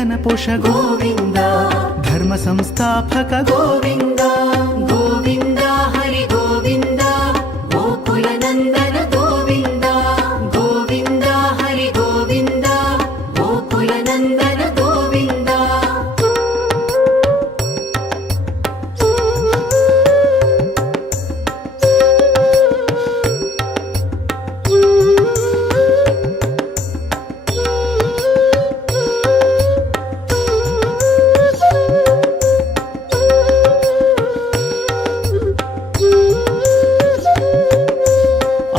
जनपोष गोविन्द धर्म संस्थापक गोविन्द गोविन्द हरि गोविन्द गोकुलनन्दन गोविन्द गोविन्द हरि गोविन्द गोकुलनन्दन गोविन्द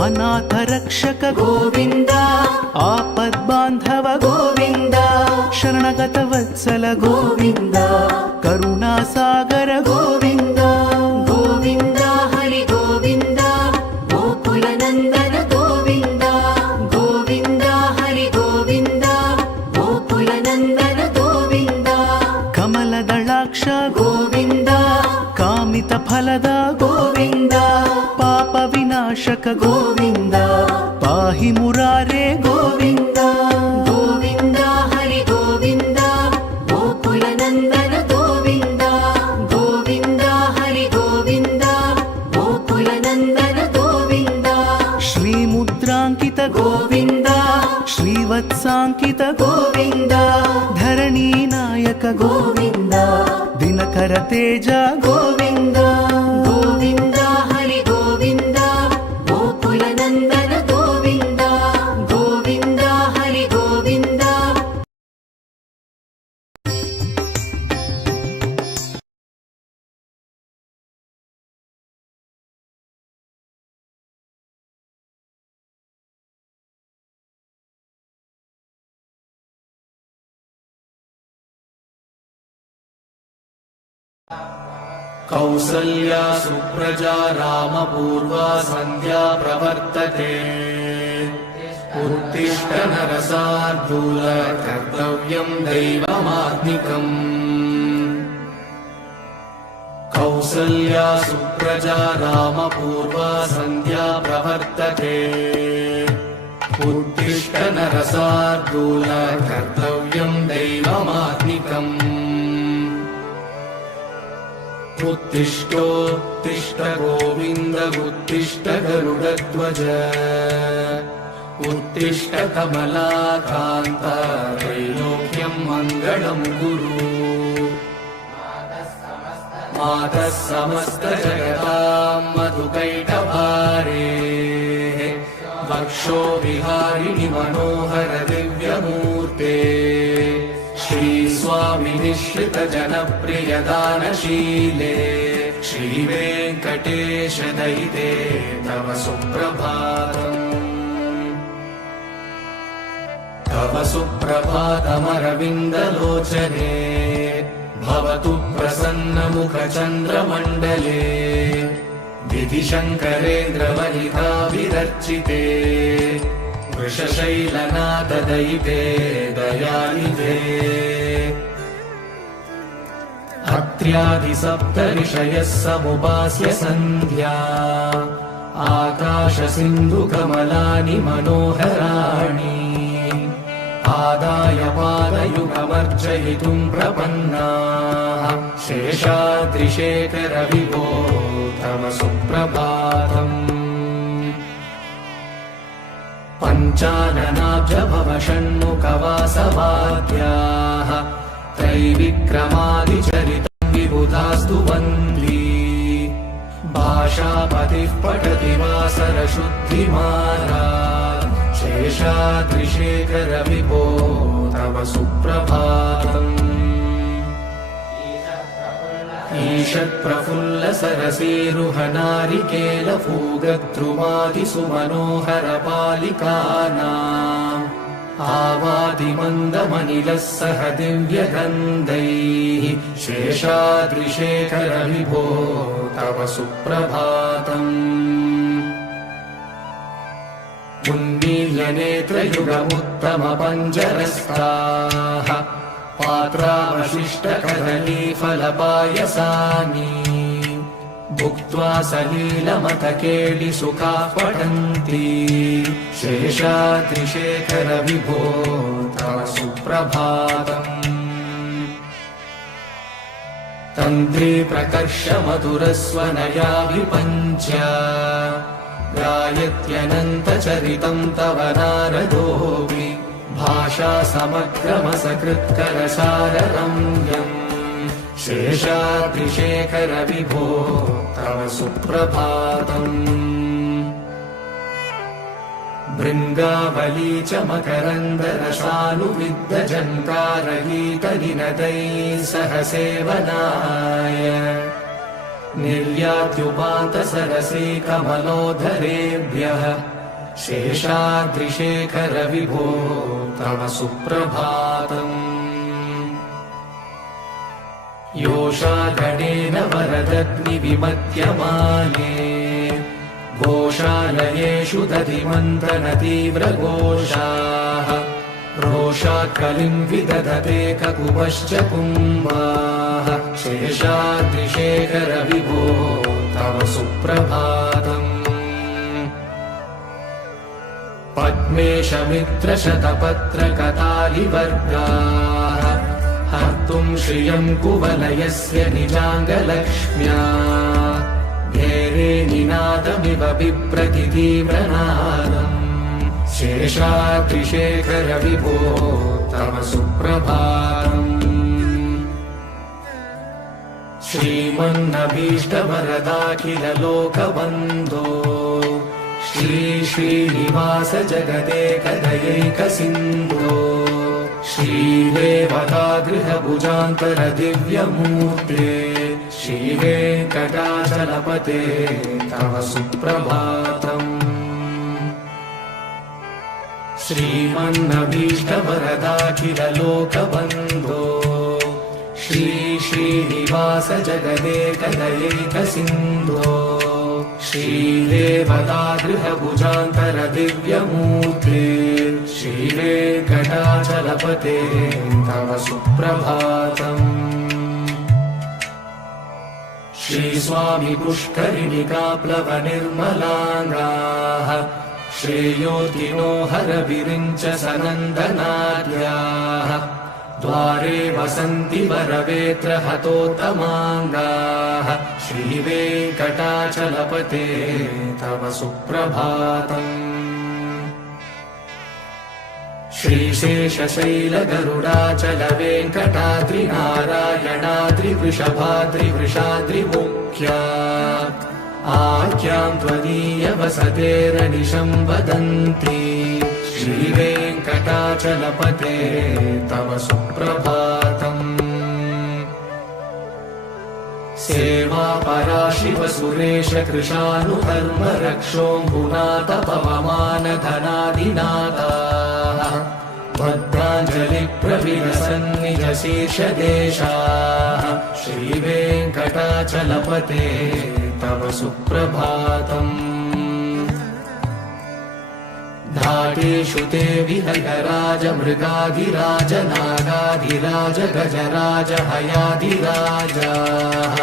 अनाथ रक्षक गोविन्द आपद्बान्धव गोविन्द शरणगत वत्सल गोविन्द करुणासागर गोविन्द गोविन्द हरि गोविन्द गोकुलनन्दन गोविन्द गोविन्द हरि गोविन्द गोकुलनन्दन गोविन्द कमलदलाक्ष गोविन्द कामितफलद गोविन्द पाप विनाशक गोविन्द पाहि मुरारे गोविन्द गोविन्द हरि गोविन्द गोकुलनन्दन गोविन्द गोविन्द हरि गोविन्द गोकुलनन्दन गोविन्द श्रीमुद्राङ्कित गोविन्द श्रीवत्साङ्कित गोविन्द धरणीनायक गोविन्द दिनकर तेज गोविन्द गोविन्द हरि गोविन्द गोकुलनन्दन गोविन्द गोविन्द हरि गोविन्द कौसल्या सुप्रजा रामपूर्वा सन्ध्या प्रवर्तते उत्तिष्ठ नरसार्दूल कर्तव्यं दैवमात्मिकम् कौसल्या सुप्रजा रामपूर्वा सन्ध्या प्रवर्तते उत्तिष्ठ नरसार्दूल कर्तव्यं दैवमात्मिकम् उत्तिष्ठोत्तिष्ठ गोविन्द उत्तिष्ठ गरुडध्वज उत्तिष्ठ कमलाकान्त त्रैलोक्यं मङ्गलं कुरु मातः समस्त जगतां मधुकैटभारे वक्षो विहारिणि मनोहर दिव्यमूर्ते श्रीस्वामि निःश्रित जनप्रिय दानशीले श्रीवेङ्कटेश दयिते तव सुप्रभातम् तव सुप्रभातमरविन्दलोचने भवतु प्रसन्नमुखचन्द्रमण्डले विधिशङ्करेन्द्रवनिताभिरर्चिते वृषशैलनाथ दयिते दयानिधे अत्र्यादिसप्तऋषयः समुपास्य सन्ध्या आकाशसिन्धुकमलानि मनोहराणि आदाय पादयुगमर्चयितुं प्रपन्नाः शेषाद्रिशेखर विभो तव सुप्रभातम् पञ्चाननाब्ज भव षण्मुखवासवाद्याः त्रैविक्रमादिचरितं विबुधास्तु वन्दी भाषापतिः पठति वासरशुद्धिमारात् शेषाद्रिशेखर विभो तव सुप्रभातम् ईषत्प्रफुल्ल सरसीरुहनारिकेलफूगद्रुमादिसुमनोहर पालिकानाम् आवादिमन्दमनिलः सह दिव्यगन्धैः शेषाद्रिशेखर विभो तव सुप्रभातम् उन्मील्यनेत्रयुगमुत्तमपञ्जरस्थाः पात्रावशिष्टकदलीफलपायसानि भुक्त्वा सलीलमथकेलिसुखाः पठन्ति शेषाद्रिशेखर विभो तव सुप्रभातम् तन्त्री प्रकर्ष मधुरस्वनया विपञ्च गायत्यनन्तचरितम् तव नारदोऽपि भाषा समग्रमसकृत्करसाररम्यम् शेषाद्रिशेखर विभो तव सुप्रभातम् भृङ्गावली च मकरन्दरसानुविद्धजन्कारगीतनिनदैः सह सेवनाय निर्यात्युपान्तसरसी कमलोधरेभ्यः शेषाद्रिशेखर विभो तव सुप्रभातम् योषागणेन वरदग्निविमत्यमाने घोषालयेषु दधिमन्थनतीव्रघोषाः रोषाकलिम् विदधते ककुपश्च कुम्भाः शेषाद्रिशेखर विभो तव सुप्रभातम् पद्मेशमित्रशतपत्रकतालिवर्गाः हर्तुम् श्रियम् कुवलयस्य निजाङ्गलक्ष्म्या घेरे निनादमिव बिभ्रतितीव्रनादम् शेषाद्रिशेखर विभो तव सुप्रभातम् श्रीमन्नभीष्टवरदाखिल लोकबन्धो श्री श्रीनिवास जगदेकदयैकसिन्धो श्रीदेवतागृहभुजान्तर दिव्यमूर्ते श्रीवेङ्कटाचलपते तव सुप्रभातम् श्रीमन्नभीष्टवरदाखिल लोकबन्धो श्री श्रीनिवास जगदेकदयैकसिन्धो श्रीदेवतागृहभुजान्तर दिव्यमूर्ते श्रीवेङ्कटाचलपते तव सुप्रभातम् श्रीस्वामि पुष्करिणिकाप्लवनिर्मलाङ्गाः श्रेयोतिनो हरविरिञ्च सनन्दनाद्याः द्वारे वसन्ति वरवेत्र हतोत्तमाङ्गाः श्रीवेङ्कटाचलपते तव सुप्रभातम् श्रीशेषशैलगरुडाचलवेङ्कटाद्रिनारायणाद्रिवृषभाद्रिवृषाद्रिमुख्या आख्याम् त्वदीयवसतेरनिशम् वदन्ति श्रीवेङ्कटाचलपते तव सुप्रभातम् सेवापराशिव सुरेश कृशानुधर्म रक्षोऽम्बुनाथ पवमानधनादिनाथाः भद्राञ्जलिप्रविलसन्निज शीर्षदेशाः श्रीवेङ्कटाचलपते तव सुप्रभातम् घाटेषु ते विहगराज मृगाधिराज नागाधिराज गजराज हयाधिराजाः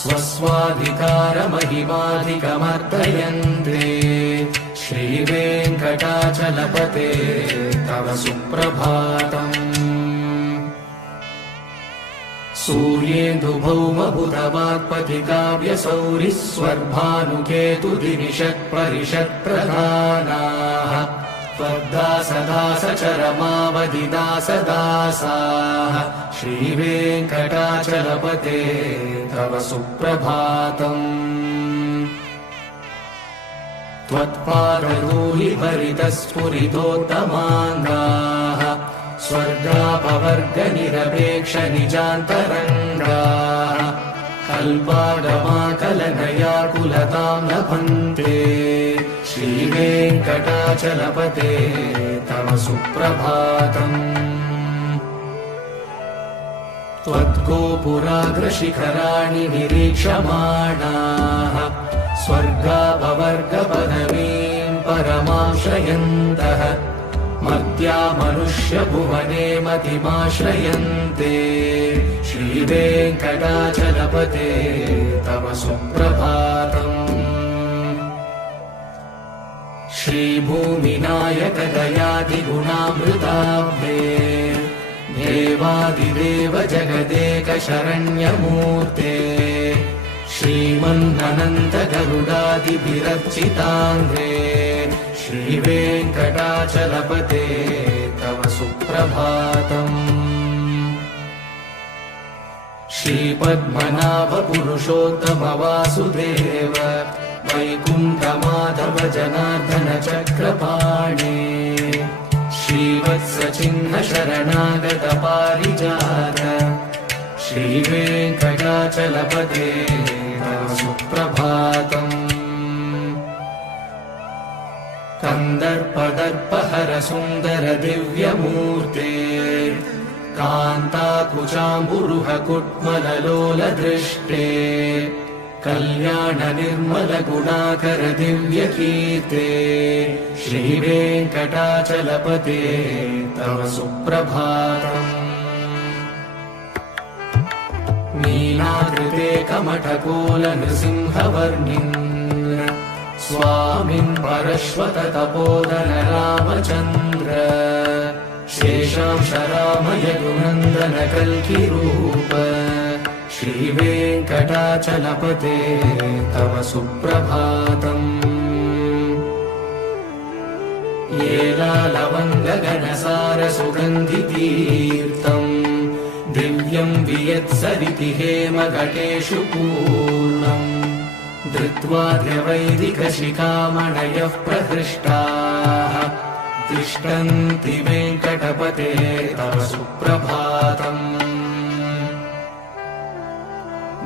स्वस्वाधिकारमहिमाधिकमर्दयन्ते श्रीवेङ्कटाचलपते तव सुप्रभातम् सूर्येन्दुभौमबुधवाक्पथिकाव्यसौरिस्वर्भानुकेतुदिनिषत्परिषत्प्रधानाः त्वद्दासदासचरमावधिदासदासाः श्रीवेङ्कटाचलपते तव सुप्रभातम् त्वत्पादधूलिभरितस्फुरितोत्तमाङ्गाः स्वर्गापवर्गनिरपेक्ष निजान्तरङ्गाः कल्पागमाकलनयाकुलतां लभन्ते श्रीवेङ्कटाचलपते तव सुप्रभातम् त्वद्गोपुराग्रशिखराणि निरीक्षमाणाः स्वर्गापवर्गपदवीम् परमाश्रयन्तः मर्त्या मनुष्यभुवने मतिमाश्रयन्ते श्रीवेङ्कटाचलपते तव सुप्रभातम् श्रीभूमिनायक दयादिगुणामृताब्धे देव देवादिदेव जगदेकशरण्यमूर्ते श्रीमन्नन्तगरुडादिभिरर्चिताङ्गे श्रीवेङ्कटाचलपते तव सुप्रभातम्। श्रीपद्मनाभ पुरुषोत्तम वासुदेव वैकुण्ठमाधव जनार्दन चक्रपाणे श्रीवत्सचिह्न शरणागत पारिजात श्रीवेङ्कटाचलपते तव सुप्रभातम्। कन्दर्पदर्पहर सुन्दर दिव्यमूर्ते कान्ताकुचाम्बुरुह कुट्मललोलदृष्टे कल्याण निर्मल गुणाकर दिव्यकीर्ते श्रीवेङ्कटाचलपते तव सुप्रभातम्। नीलाकृते कमठकोल नृसिंहवर्णिन् स्वामिन् परश्वत तपोधन रामचन्द्र शेषांश रामय गुणन्दन कल्किरूप श्रीवेङ्कटाचलपते तव सुप्रभातम्। येलालवङ्गगणसार सुगन्धितीर्थम् दिव्यं वियत्सरिति हेमघटेषु पूर्णम् धृत्वा द्रवैदिकशिखामणयः प्रहृष्टाः तिष्ठन्ति वेङ्कटपते तव सुप्रभातम्।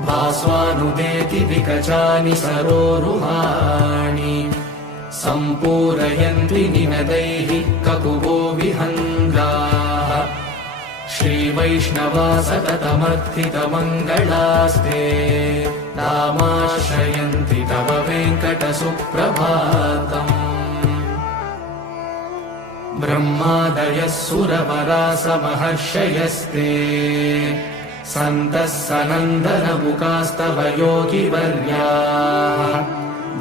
भास्वानुदेति विकचानि सरोरुहाणि सम्पूरयन्ति निनदैः ककुभो विहङ्गाः श्रीवैष्णवा सततमर्थितमङ्गलास्ते तामाश्रयन्ति तव वेङ्कटसुप्रभातम्। ब्रह्मादयः सुरवरासमहर्षयस्ते सन्तः सनन्दनमुखास्तव योगिवर्याः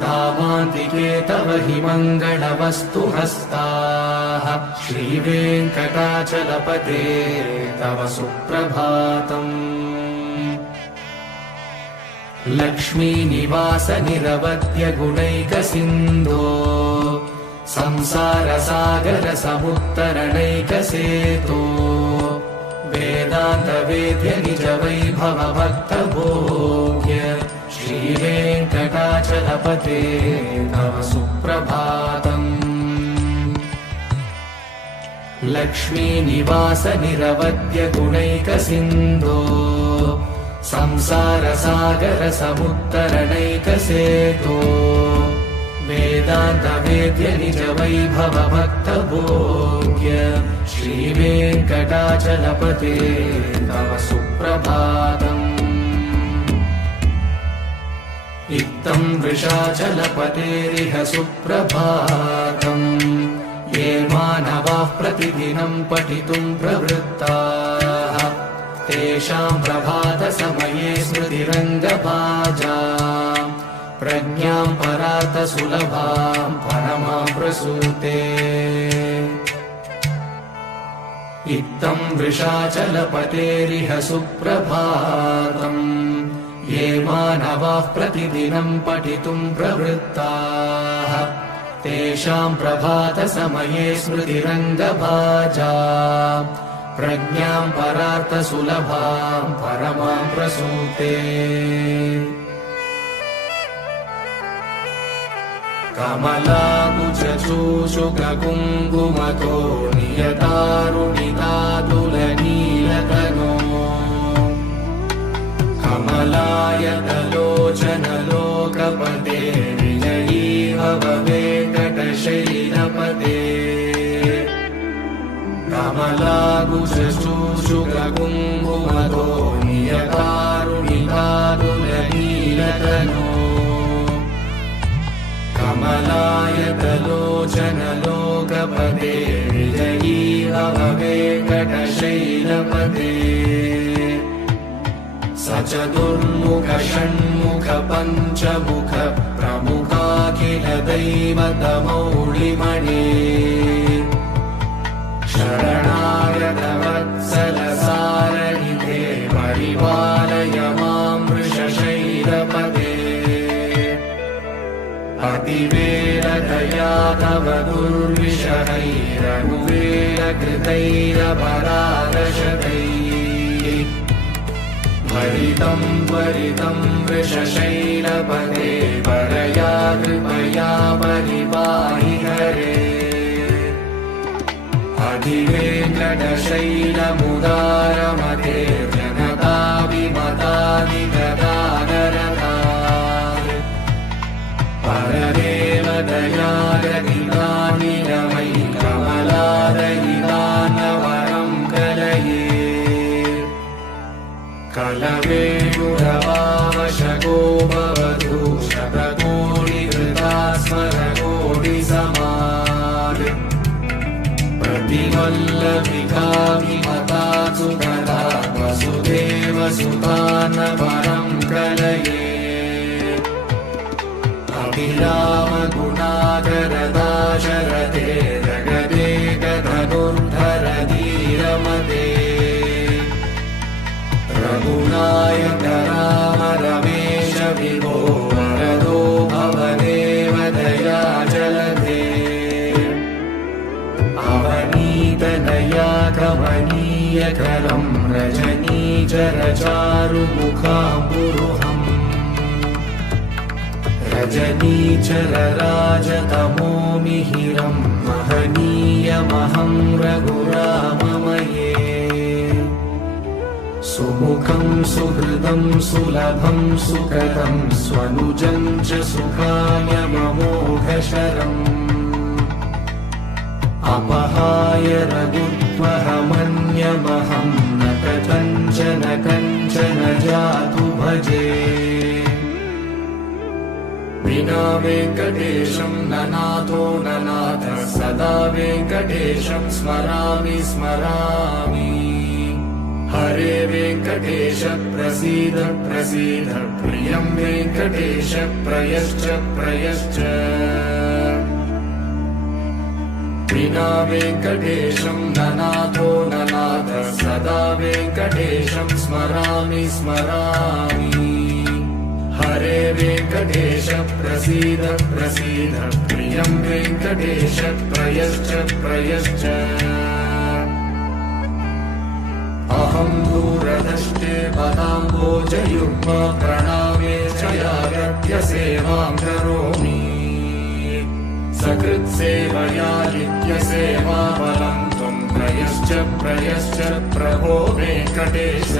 धामान्तिके तव हि मङ्गलवस्तुहस्ताः श्रीवेङ्कटाचलपते तव सुप्रभातम्। लक्ष्मीनिवास निरवध्य गुणैकसिन्धो संसारसागर समुत्तरणैकसेतो वेदान्तवेद्य निज वैभव भक्तभोग्य श्रीवेङ्कटाचलपते तव सुप्रभातम्। लक्ष्मीनिवास निरवध्य गुणैकसिन्धो संसारसागर समुत्तरणैकसेतो वेदान्तवेद्य निज वैभव भक्तभोग्य श्रीवेङ्कटाचलपते तव सुप्रभातम्। इत्थं वृषाचलपतेरिह सुप्रभातम् ये मानवाः प्रतिदिनं पठितुं प्रवृत्ताः तेषां प्रभातसमये स्मृतिरङ्गभाजा प्रज्ञां परार्थसुलभां परमां प्रसूते। इत्थं वृषाचलपतेरिह सुप्रभातम् ये मानवाः प्रतिदिनं पठितुं प्रवृत्ताः तेषां प्रभातसमये स्मृतिरङ्गभाजा प्रज्ञां परार्थसुलभां परमां प्रसूते। कमलाकुचूषुककुङ्कुमतो नियतारुणितातुलनीलतनो कमलायतलोचनलोकपते विजयी भव वेङ्कटशैलपते। कमलाकुचूषुककुङ्कुमतो नियतारुणितातुलनीलतनो कमलायतलोचनलोकपते विजयी भव वेङ्कटशैलपते। सचतुर्मुख षण्मुख पञ्चमुख प्रमुखाखिल दैवतमौलिमणे शरणागत वत्सल अतिवेलतया तव दुर्विषहैरनुवेलकृतैरपरादशतैः भरितं त्वरितं वृषशैलपदे परया कृपया परिपाहि हरे अधिवेङ्कटशैलमुदारमते जनताभिमतादिगदानरता परदेव दयारदिदानिलमयि कमलादयिदानवरं कलये कलवेणुरवावशको भवतु शतकोटिहृदा स्मरकोटिसमाद् प्रतिवल्लभिकाभिमतासु तदा वसुदेवसुतानवरं कलये अभिरामगुणाकरदाशरथे जगदेकधनुर्धरधीरमते रघुनायक राम रमेश विभो वरदो भवदेव दयाचलते अवनीतनया कमनीयकरं रजनीचरचारुमुखाम्बुरुहम् रजनीचरराजतमोमिहिरं महनीयमहं रघुराममये सुमुखं सुहृदं सुलभं सुकृतं स्वनुजं च सुखायममोघशरम् अपहाय रघुत्वहमन्यमहं न कथञ्चन कञ्चन जातु भजे विना वेङ्कटेशं ननाथो ननाथः सदा वेङ्कटेशं स्मरामि स्मरामि हरे वेङ्कटेश प्रसीद प्रसीद प्रियं वेङ्कटेश प्रयश्च प्रयश्च विना वेङ्कटेशं ननाथो ननाथः सदा वेङ्कटेशं स्मरामि स्मरामि हरे वेङ्कटेश प्रसीद प्रसीद प्रियं वेङ्कटेश प्रयश्च प्रयश्च अहं दूरदृष्टे पदाम्बोजयुग्मा प्रणामे च यागत्य सेवां करोमि सकृत्सेवया नित्यसेवाफलं त्वं प्रयश्च प्रयश्च प्रभो वेङ्कटेश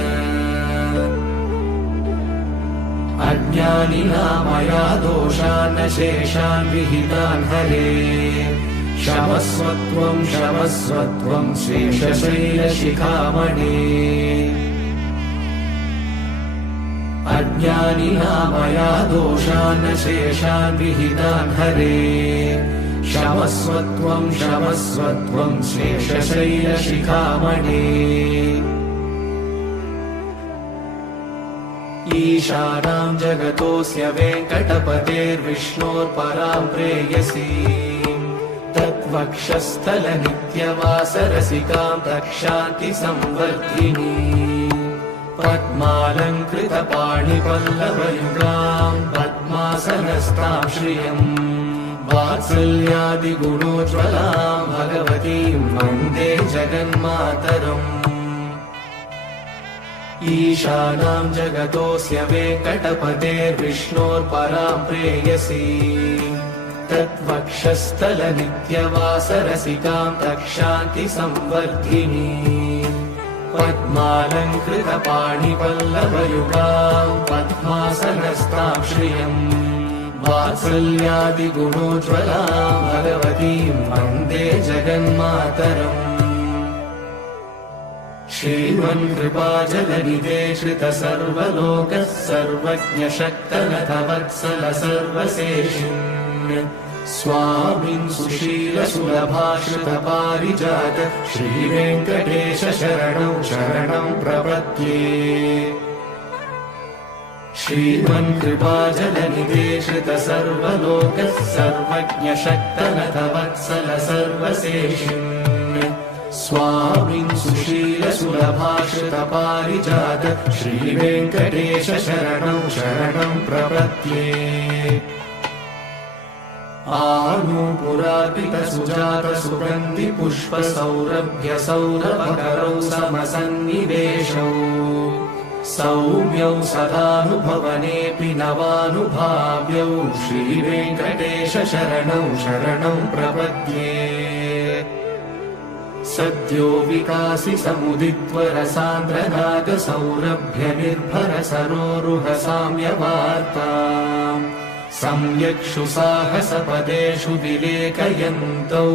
अज्ञानिना मया दोषान् शेषान् विहितान् हरे क्षमस्वत्वं क्षमस्वत्वं शेषशैलशिखामणे अज्ञानिना मया दोषान् शेषान् विहितान् हरे क्षमस्वत्वं क्षमस्वत्वं शेषशैलशिखामणे ईशानां जगतोऽस्य वेङ्कटपतेर्विष्णोर्परां प्रेयसीं तद्वक्षस्थलनित्यवासरसिकां दक्षान्तिसंवर्धिनी पद्मालङ्कृतपाणिपल्लवयुगां पद्मासनस्तां श्रियम् वात्सल्यादिगुणोज्ज्वलां भगवतीं वन्दे जगन्मातरम् ईशानां जगतोऽस्य वेङ्कटपतेर्विष्णोर्परां प्रेयसीं तद्वक्षस्थलनित्यवासरसिकां दक्षान्तिसंवर्धिनी पद्मालङ्कृतपाणिपल्लवयुगां पद्मासनस्तां श्रियम् वात्सल्यादिगुणोज्ज्वलां भगवतीं वन्दे जगन्मातरम् श्रीमन्कृपाजलनिधे श्रितसर्वलोकः सर्वज्ञशक्तनथवत्सल सर्वशेषिन् स्वामिन् सुशीलसुलभाश्रितपारिजात श्रीवेङ्कटेश शरणं शरणं प्रपद्ये श्रीमन्कृपाजलनिधे श्रितसर्वलोकः सर्वज्ञशक्तनथवत्सल सर्वशेषिन् स्वामिन् सुशीलसुलभाश्रितपारिजात श्रीवेङ्कटेश शरणं शरणं प्रपद्ये आनूपुरार्पितसुजातसुगन्धिपुष्पसौरभ्यसौरभकरौ समसन्निवेशौ सौम्यौ सदानुभवनेऽपि नवानुभाव्यौ श्रीवेङ्कटेश शरणौ शरणं प्रपद्ये सद्यो विकासि समुदित्वरसान्द्रनागसौरभ्य निर्भर सरोरुह साम्यवार्ताम् सम्यक्षु साहसपदेषु विलेखयन्तौ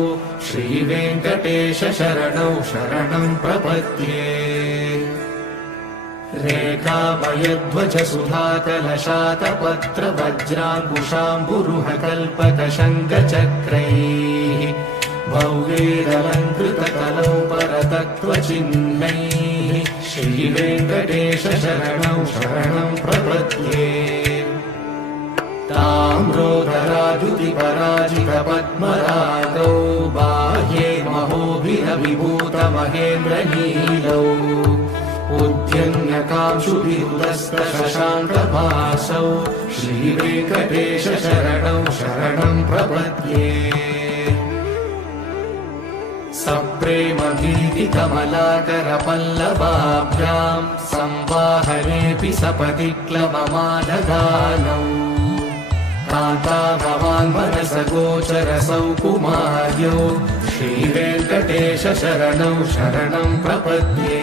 श्रीवेङ्कटेश शरणौ शरणं प्रपद्ये रेखामयध्वज सुधाकलशातपत्र वज्राङ्कुशाम्बुरुह कल्पकशङ्खचक्रैः भव्यैरलङ्कृतकलौ परतत्त्वचिह्नैः श्रीवेङ्कटेश शरणौ शरणं प्रपद्ये ताम्रोदराद्युतिपराजितपद्मरागौ बाह्ये महोभिरविभूतमहेन्द्रनीलौ उद्यन्यकांशुभिरुदस्तशशाङ्कभासौ श्रीवेङ्कटेश शरणौ शरणं प्रपद्ये सप्रेमगीतिकमलाकरपल्लवाभ्यां संवाहनेऽपि सपदि क्लबमाददानौ कान्ताभवान्मनसगोचरसौ कुमार्यौ श्रीवेङ्कटेश शरणौ शरणं प्रपद्ये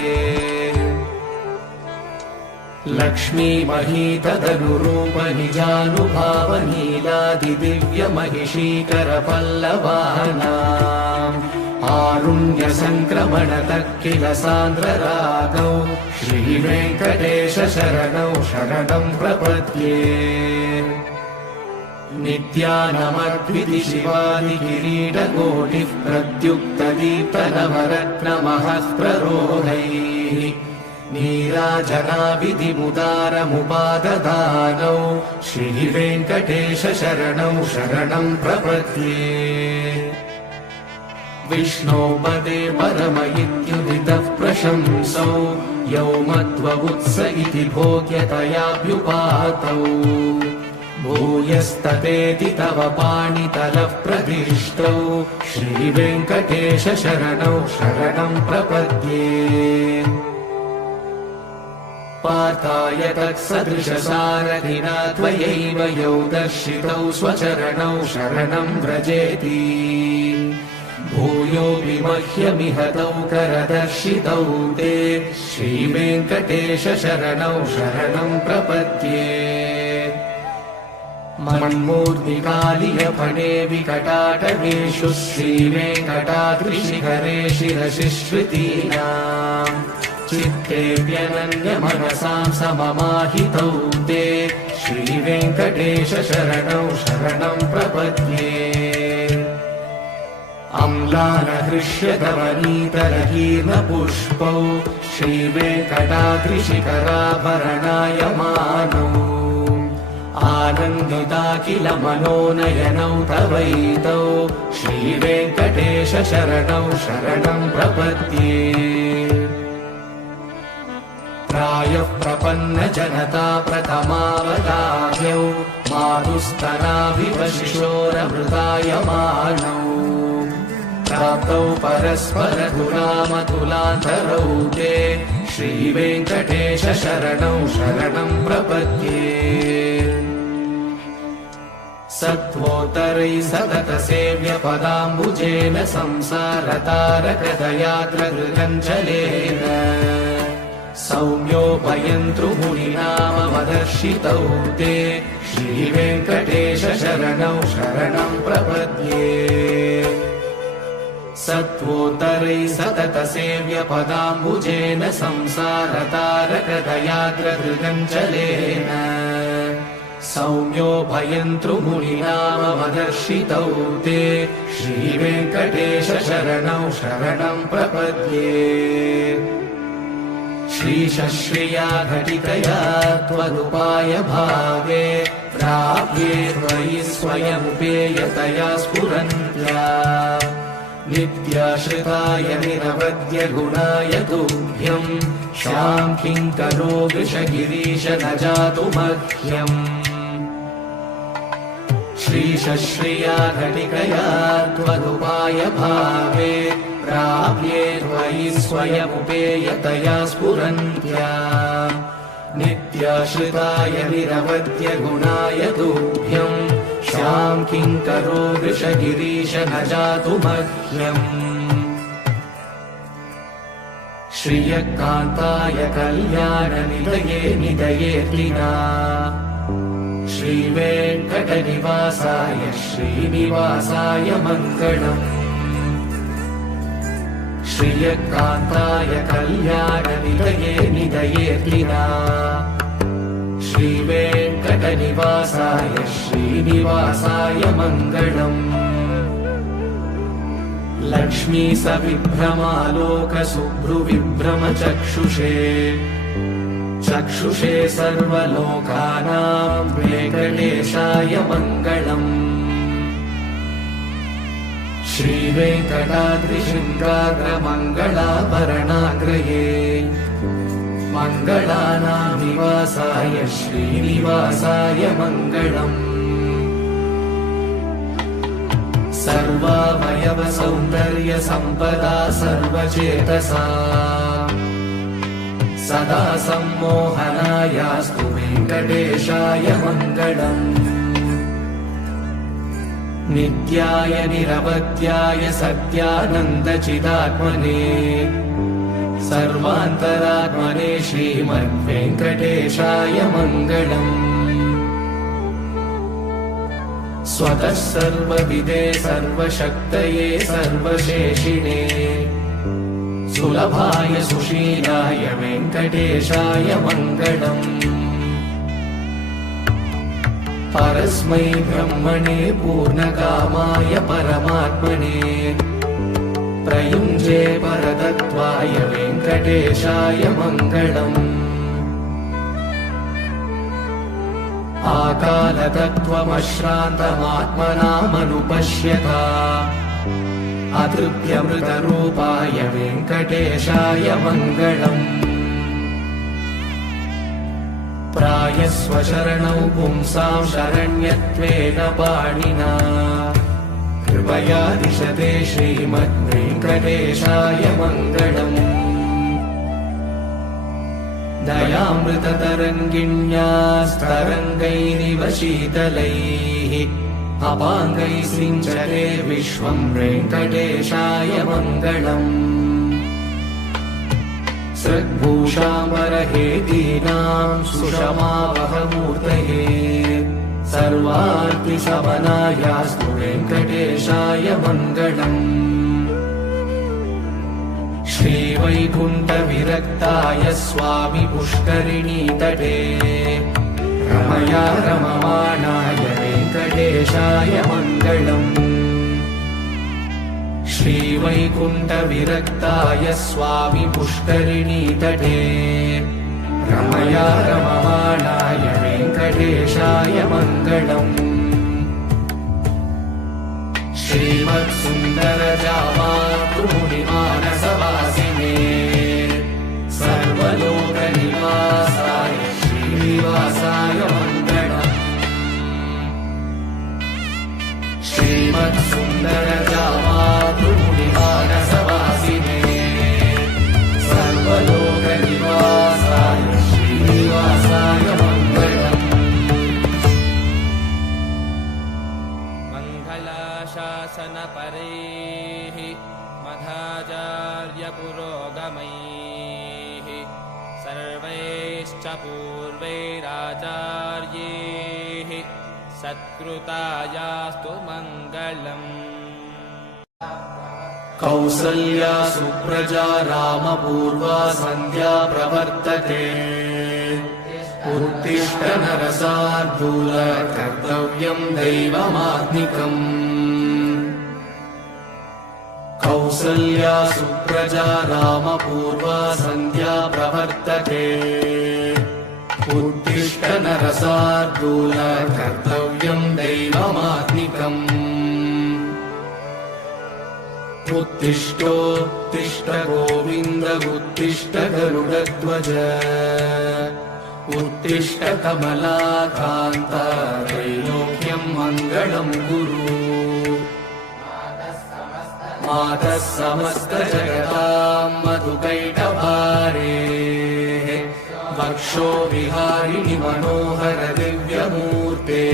लक्ष्मीमहीतदनुरूपनिजानुभावनीलादिदिव्यमहिषीकरपल्लवानाम् आरुण्यसङ्क्रमणतः किल सान्द्ररागौ श्रीवेङ्कटेश शरणौ शरणं प्रपद्ये नित्यानमद्विति शिवादिकिरीटकोटिः प्रत्युक्तदीप्तनवरत्नमहः प्ररोहैः नीराजनाविधिमुदारमुपाददानौ श्रीवेङ्कटेश शरणौ शरणं प्रपद्ये विष्णोपदे परम इत्युदितः प्रशंसौ यौ मध्ववुत्स इति भोग्यतयाभ्युपातौ भूयस्ततेति तव पाणितलः प्रदिष्टौ श्रीवेङ्कटेश शरणौ शरणं प्रपद्ये पार्थाय तत्सदृशसारथिना त्वयैव यौ दर्शितौ स्वचरणौ शरणं व्रजेति भूयोऽपि मह्यमिह तौ करदर्शितौ ते श्रीवेङ्कटेश शरणौ शरणं प्रपद्ये मन्मूर्तिकालियफणे विकटाटवेषु श्रीवेङ्कटाद्रिशिखरे शिरसिश्रुतीनाम् चित्तेऽप्यनन्यमनसां सममाहितौ ते श्रीवेङ्कटेश शरणौ शरणं प्रपद्ये अम्लानहृष्यतवनीतरकीर्णपुष्पौ श्रीवेङ्कटाद्रिशिखराभरणायमानौ आनन्दिताखिल मनोनयनौ तवैतौ श्रीवेङ्कटेश शरणौ शरणं प्रपद्ये प्रायः प्रपन्नजनता प्रथमावताह्यौ मातुस्तनाभिव शिशोरमृतायमानौ प्राप्तौ परस्परधुरामतुलान्तरौ ते श्रीवेङ्कटेश शरणौ शरणं प्रपद्ये सत्त्वोत्तरैः सततसेव्यपदाम्बुजेन संसारतारकदयाद्रगृगञ्जलेन सौम्योपयन्तृमुनिनामवदर्शितौ ते श्रीवेङ्कटेश शरणौ शरणं प्रपद्ये सत्त्वोत्तरैः सततसेव्यपदाम्बुजेन संसारतारकदयाद्रगृगञ्जलेन सौम्योभयन्तृमुनिनामवदर्शितौ ते श्रीवेङ्कटेश शरणौ शरणं प्रपद्ये श्रीशश्रिया घटितया त्वदुपाय भावे प्राप्ये त्वयि स्वयमुपेयतया स्फुरन्त्या नित्याश्रिताय निरवद्य गुणाय तुभ्यं शां किङ्करो वृषगिरीश न जातु मह्यम् श्रीशश्रिया घटिकया त्वदुपाय भावे प्राप्ये त्वयि स्वयमुपेयतया स्फुरन्त्या नित्याश्रिताय निरवध्य गुणाय तुभ्यम् श्यां किङ्करो वृषगिरीश न जातु मह्यम् श्रियकान्ताय कल्याणनिधये निधयेऽर्तिना श्रीवेङ्कटनिवासाय श्रीनिवासाय मङ्गलम् श्रियकान्ताय कल्याणनिधये निधयेऽर्तिना श्रीवेङ्कटनिवासाय श्रीनिवासाय मङ्गलम् लक्ष्मी सविभ्रमालोकशुभ्रुविभ्रमचक्षुषे चक्षुषे सर्वलोकानां वेङ्कटेशाय मङ्गलम् श्रीवेङ्कटाद्रिशृङ्गाग्रमङ्गलाभरणाग्रये मङ्गलानां निवासाय श्रीनिवासाय मङ्गलम् सर्वावयव सौन्दर्य सम्पदा सर्वचेतसा सदा सम्मोहनायास्तु वेङ्कटेशाय मङ्गलम् नित्याय निरवध्याय सत्यानन्दचिदात्मने सर्वान्तरात्मने श्रीमद्वेङ्कटेशाय मङ्गलम् स्वतः सर्वविदे सर्वशक्तये सर्वशेषिणे सुलभाय सुशीलाय वेङ्कटेशाय मङ्गलम् परस्मै ब्रह्मणे पूर्णकामाय परमात्मने प्रयुञ्जे परतत्त्वाय वेङ्कटेशाय मङ्गलम् आकालतत्त्वमश्रान्तमात्मनामनुपश्यता अतृप्यमृतरूपाय वेङ्कटेशाय मङ्गलम् प्रायस्वशरणौ पुंसां शरण्यत्वेन पाणिना कृपया दिशते श्रीमद्वेङ्कटेशाय मङ्गलम् दयामृततरङ्गिण्यास्तरङ्गैरिव शीतलैः अपाङ्गैः सिञ्चते विश्वं वेङ्कटेशाय मङ्गलम् सद्भूषाम्बरहेतीनां सुषमावहमूर्तये सर्वार्तिशमनायास्तु वेङ्कटेशाय मङ्गलम् श्रीवैकुण्ठविरक्ताय स्वामि पुष्करिणीतटे रमया रममाणाय वेङ्कटेशाय मङ्गलम् श्रीवैकुण्ठविरक्ताय स्वामि पुष्करिणीतटे रमया रममाणाय वेङ्कटेशाय मङ्गलम् श्रीमत्सुन्दरजामातृमुनिमानसवासिने सर्वलोकनिवासाय श्रीनिवासाय मङ्गलम् श्रीमत्सुन्दरजामातृमुनिमानसवासिने सर्वलोकनिवासाय श्रीनिवासाय मङ्गलम् शासनपरैः मध्वाचार्यपुरोगमैः सर्वैश्च पूर्वैराचार्यैः सत्कृतायास्तु मङ्गलम् कौसल्या सुप्रजा रामपूर्वा सन्ध्या प्रवर्तते उत्तिष्ठ नरसार्दूल कर्तव्यं दैवमात्मिकम् कौसल्या सुप्रजा रामपूर्वा सन्ध्या प्रवर्तते उत्तिष्ठ नरसार्दूल कर्तव्यं दैवमात्मिकम् उत्तिष्ठोत्तिष्ठ गोविन्द उत्तिष्ठ गरुडध्वज उत्तिष्ठ कमलाकान्त त्रैलोक्यम् मङ्गलं कुरु मातः समस्तजगतां मधुकैटभारेः वक्षो विहारिणि मनोहर दिव्यमूर्ते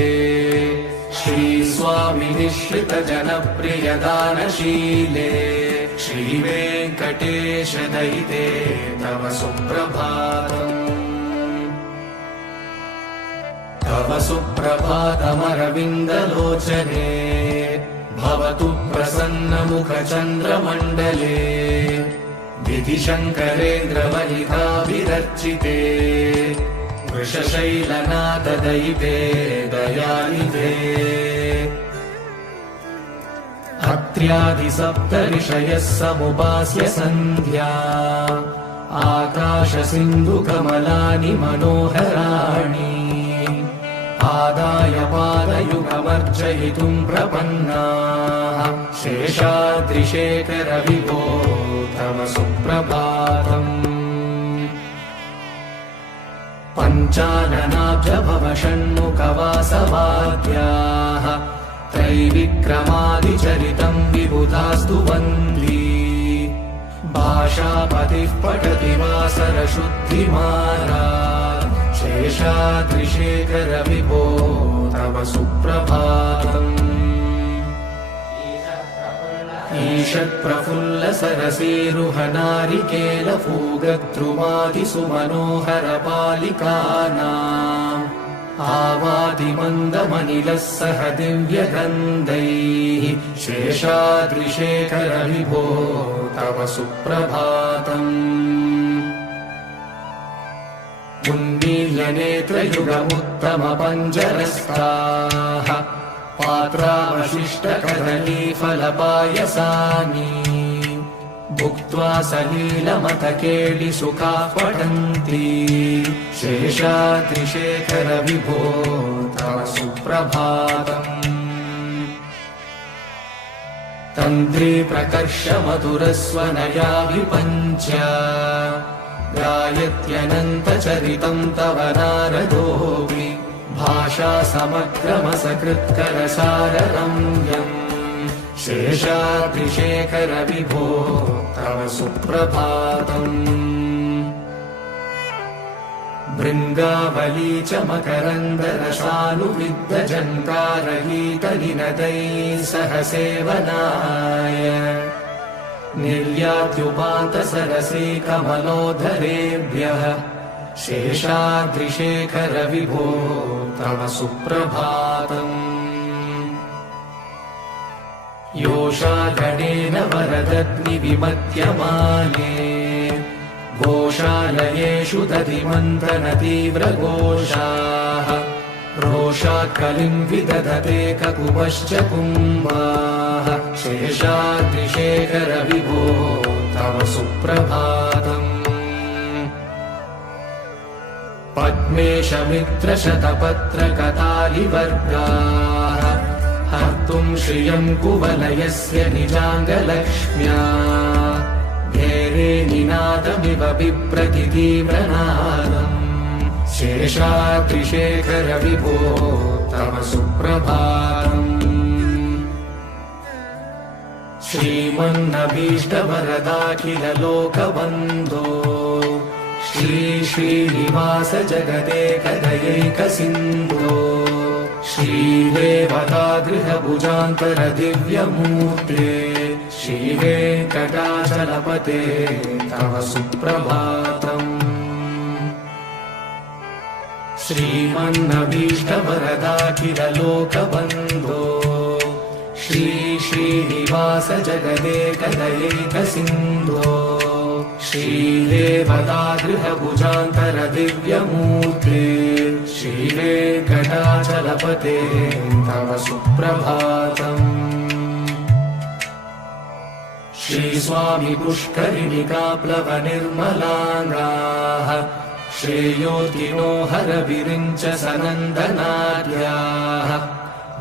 श्रीस्वामि निःश्रितजनप्रियदानशीले श्रीवेङ्कटेश दयिते तव सुप्रभातम् तव सुप्रभातमरविन्दलोचने भवतु प्रसन्नमुखचन्द्रमण्डले विधिशङ्करेन्द्रवनिताभिरर्चिते वृषशैलनाथदयिते दयानिधे अत्र्यादिसप्तऋषयः समुपास्य सन्ध्या आकाशसिन्धुकमलानि मनोहराणि आदाय पादयुगमर्चयितुं प्रपन्नाः शेषाद्रिशेखर विभो तव सुप्रभातम् पञ्चाननाब्जभव षण्मुखवासवाद्याः त्रैविक्रमादिचरितं विबुधास्तु वन्दी भाषापतिः पठति वासरशुद्धिमारात् शेषाद्रिशेखर विभो तव सुप्रभातम् ईषत्प्रफुल्लसरसीरुहनारिकेलफूगद्रुमादिसुमनोहरपालिकानाम् आवादिमन्दमनिलः सह दिव्यगन्धैः शेषाद्रिशेखर विभो तव सुप्रभातम् उन्मील्यनेत्रयुगमुत्तमपञ्जरस्थाः पात्रावशिष्टकदलीफलपायसानि भुक्त्वा सलीलमतकेलिसुखाः पठन्ति शेषाद्रिशेखर विभो तव सुप्रभातम् तन्त्री प्रकर्ष मधुरस्वनया विपञ्च गायत्यनन्तचरितं तव नारदोऽपि भाषा समग्रमसकृत्करसाररम्यम् शेषाद्रिशेखर विभो तव सुप्रभातम् भृङ्गावली च मकरन्दरसानुविद्धजन्कारगीतनिनदैः सह सेवनाय निर्यात्युपान्तसरसी कमलोधरेभ्यः शेषाद्रिशेखर विभो तव सुप्रभातम् योषागणेन वरदग्निविमत्यमाने घोषालयेषु दधिमन्थनतीव्रघोषाः रोषाकलिं विदधते ककुपश्च कुम्भाः शेषाद्रिशेखर विभो तव सुप्रभातम् पद्मेशमित्रशतपत्रकतालिवर्गाः हर्तुं श्रियं कुवलयस्य निजाङ्गलक्ष्म्या घेरे निनादमिव बिभ्रति तीव्रनादम् शेषाद्रिशेखर विभो तव सुप्रभातम् श्रीमन्नभीष्टवरदाखिललोकबन्धो श्रीनिवास जगदेकदयैकसिन्धो श्रीदेवतागृहभुजान्तर दिव्यमूर्ते श्रीवेङ्कटाचलपते तव सुप्रभातम् श्रीमन्नभीष्टवरदाखिललोकबन्धो श्रीनिवास जगदेकदयैकसिन्धो श्रीदेवतागृहभुजान्तर दिव्यमूर्ते श्रीवेङ्कटाचलपते तव सुप्रभातम् श्रीस्वामि पुष्करिणिकाप्लवनिर्मलाङ्गाः श्रेयोतिनो हरविरिञ्च सनन्दनाद्याः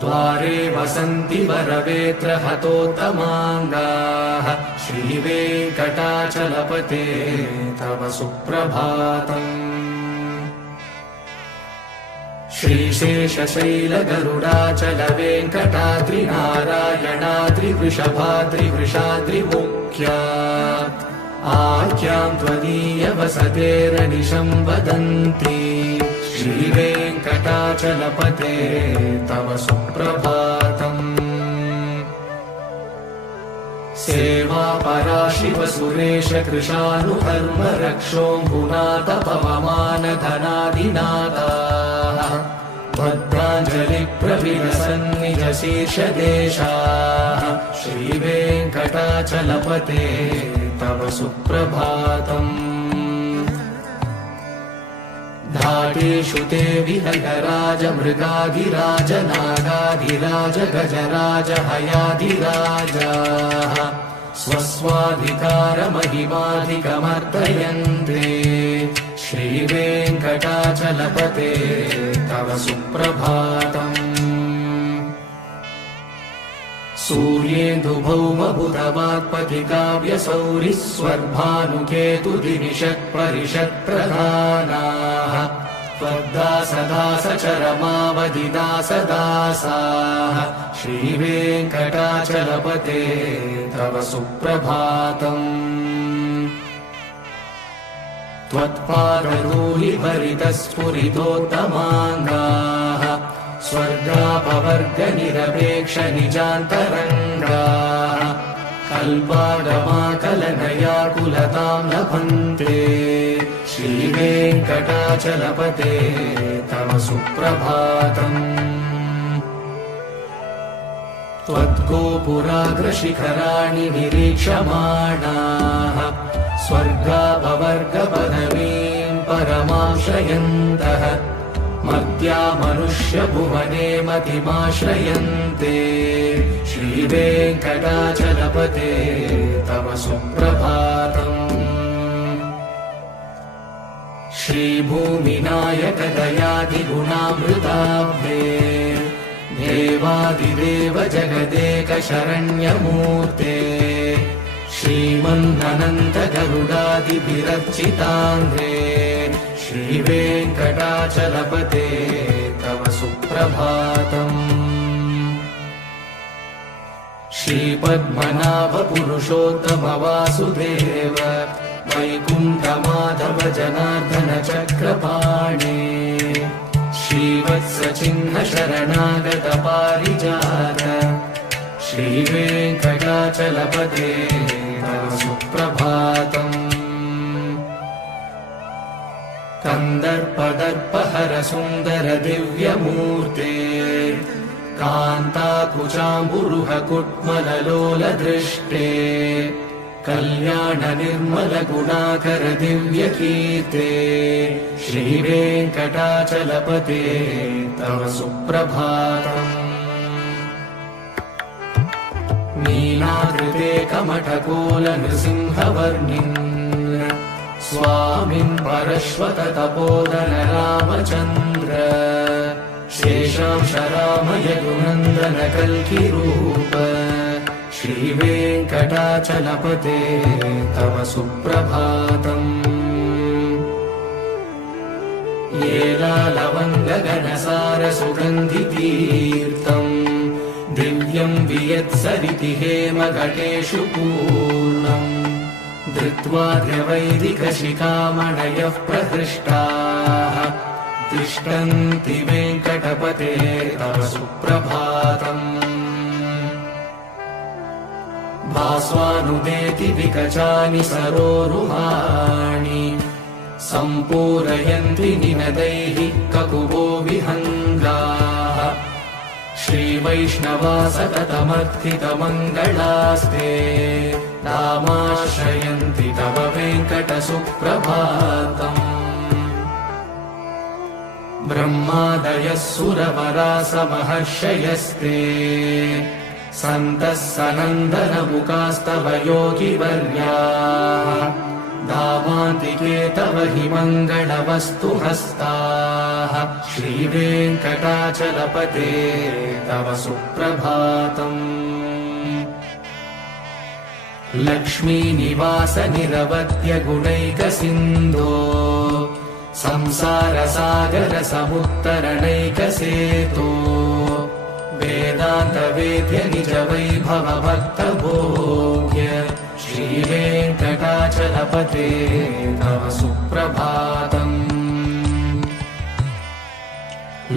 द्वारे वसन्ति वरवेत्र हतोत्तमाङ्गाः श्रीवेङ्कटाचलपते तव सुप्रभातम् श्रीशेषशैलगरुडाचलवेङ्कटाद्रिनारायणाद्रिवृषभाद्रिवृषाद्रिमुख्या आख्यां त्वदीयवसतेरनिशं वदन्ति श्रीवेङ्कटाचलपते तव सुप्रभातम् सेवा पराशिव सुरेश कृशानुधर्म रक्षोऽम्बुनाथ पवमान धनादिनाथाः भद्राञ्जलि प्रविलसन्निज शीर्षदेशाः श्रीवेङ्कटाचलपते तव सुप्रभातम् धाटेषु ते विहगराज मृगाधिराज नागाधिराज गजराज हयाधिराजाः स्वस्वाधिकारमहिमाधिकमर्दयन्ते श्रीवेङ्कटाचलपते तव सुप्रभातम् सूर्येन्दुभौमबुधवाक्पतिकाव्यसौरिस्वर्भानुकेतुदिविषत्परिषत्प्रधानाः त्वद्दासदासचरमावधिदासदासाः श्रीवेङ्कटाचलपते तव सुप्रभातम् त्वत्पादधूलिभरितस्फुरितोत्तमाङ्गाः स्वर्गापवर्गनिरपेक्ष निजान्तरङ्गाः कल्पागमाकलनयाकुलतां लभन्ते श्रीवेङ्कटाचलपते तव सुप्रभातम् त्वद्गोपुराग्रशिखराणि निरीक्षमाणाः स्वर्गापवर्गपदवीं परमां श्रयन्तः मर्त्यामनुष्यभुवने मतिमाश्रयन्ते श्रीवेङ्कटाचलपते तव सुप्रभातम् श्रीभूमिनायक दयादिगुणामृताब्धे देवादिदेव जगदेक शरण्यमूर्ते श्रीमन्ननन्त गरुडादिभिरर्चिताङ्घ्रे श्रीवेङ्कटाचलपते तव सुप्रभातम् श्रीपद्मनाभ पुरुषोत्तम वासुदेव वैकुण्ठमाधव जनार्दन चक्रपाणे श्रीवत्सचिह्न शरणागत पारिजात श्रीवेङ्कटाचलपते तव सुप्रभातम् कन्दर्पदर्पहर सुन्दर दिव्यमूर्ते कान्ताकुचाम्बुरुह कुट्मललोल दृष्टे कल्याण निर्मल गुणाकर दिव्यकीर्ते श्रीवेङ्कटाचलपते तव सुप्रभातम् नीलाकृते कमठकोल नृसिंहवर्णिन् स्वामिन् परश्वत तपोधन रामचन्द्र शेषांश रामय गुणन्दन कल्किरूप श्रीवेङ्कटाचलपते तव सुप्रभातम् येलालवङ्गगणसार सुगन्धितीर्थम् दिव्यं वियत्सरिति हेमघटेषु पूर्णम् धृत्वा द्रवैदिकशिखामणयः प्रहृष्टाः तिष्ठन्ति वेङ्कटपते तव सुप्रभातम् भास्वानुदेति विकचानि सरोरुहाणि सम्पूरयन्ति निनदैः ककुभो विहङ्गाः श्रीवैष्णवा सततमर्थितमङ्गलास्ते नामाश्रयन्ति तव वेङ्कटसुप्रभातम् ब्रह्मादयः सुरवरा समहर्षयस्ते सन्तः सनन्दनमुखास्तव योगिवर्याः धामान्तिके तव हि मङ्गलवस्तुहस्ताः श्रीवेङ्कटाचलपते तव सुप्रभातम् लक्ष्मीनिवास निरवध्य गुणैकसिन्धो संसारसागरसमुत्तरणैकसेतो वेदान्तवेद्य निजवैभवभक्तभोग्य श्रीवेङ्कटाचलपते तव सुप्रभातम्।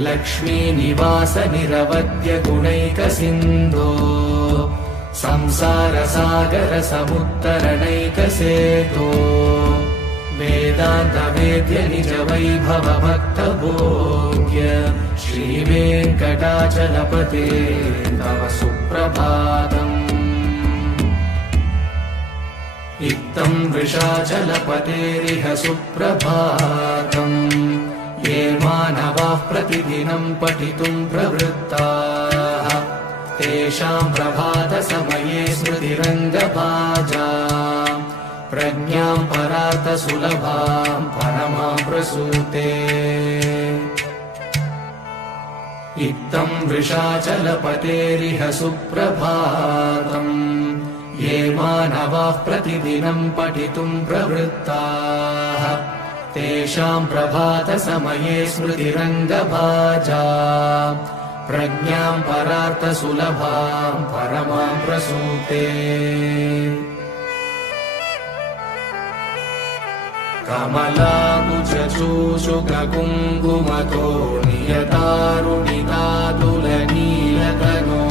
लक्ष्मीनिवास निरवद्य गुणैकसिन्धो संसारसागरसमुत्तरणैकसेतो वेदान्तवेद्य निजवैभवभक्तभोग्य श्रीवेङ्कटाचलपते तव सुप्रभातम्। इत्थं वृषाचलपतेरिह सुप्रभातम् ये मानवाः प्रतिदिनं पठितुं प्रवृत्ताः तेषां प्रभातसमये स्मृतिरङ्गभाजा प्रज्ञां परार्थसुलभां परमां प्रसूते। इत्थं वृषाचलपतेरिह सुप्रभातम् ये मानवाः प्रतिदिनं पठितुं प्रवृत्ताः तेषां प्रभातसमये स्मृतिरङ्गभाजा प्रज्ञां परार्थसुलभां परमां प्रसूते। कमलाकुचूषुककुङ्कुमतो नियतारुणितातुलनीलतनो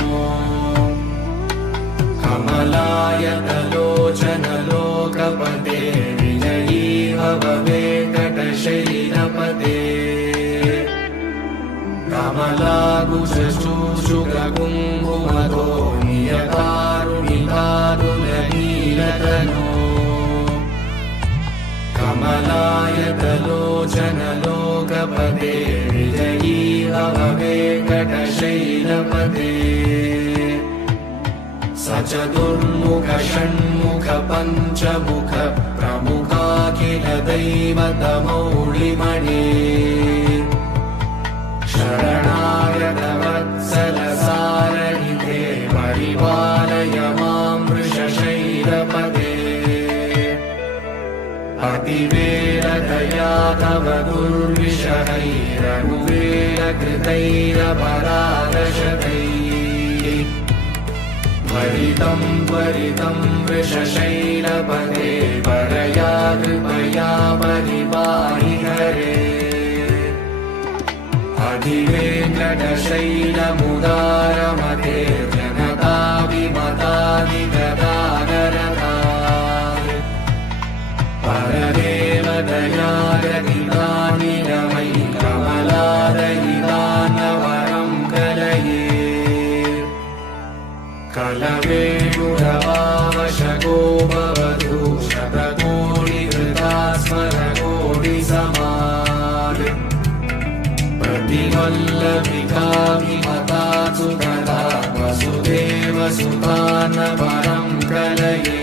कमलायतलोचनलोकपते विजयी भव वेङ्कटशैलपते। कमलाकुचूषुककुङ्कुमतो नियतारुणितातुलनीलतनो कमलायतलोचनलोकपते विजयी भव वेङ्कटशैलपते। स चतुर्मुख षण्मुख पञ्चमुख प्रमुखाखिल दैवतमौलिमणे शरणागत वत्सल सारनिधे परिपालय मां वृषशैलपते। अतिवेलदया तव दुर्विषहैरनुवेलकृतैरपराधशतैः त्वरितं त्वरितं वृषशैलपते परया कृपया परिपाहि हरे। अधिवेङ्कटशैलमुदारमते जनताभिमतादिगदानरता परदेवदयागतिदानि रमै कमलादयिदानवरं कलये। कलवेणुरवावशको भवतु शतकोटिहृता स्मरकोटिसमाद् प्रतिवल्लभिकाभिमतासु तदा वसुदेवसुतानवरं कलये।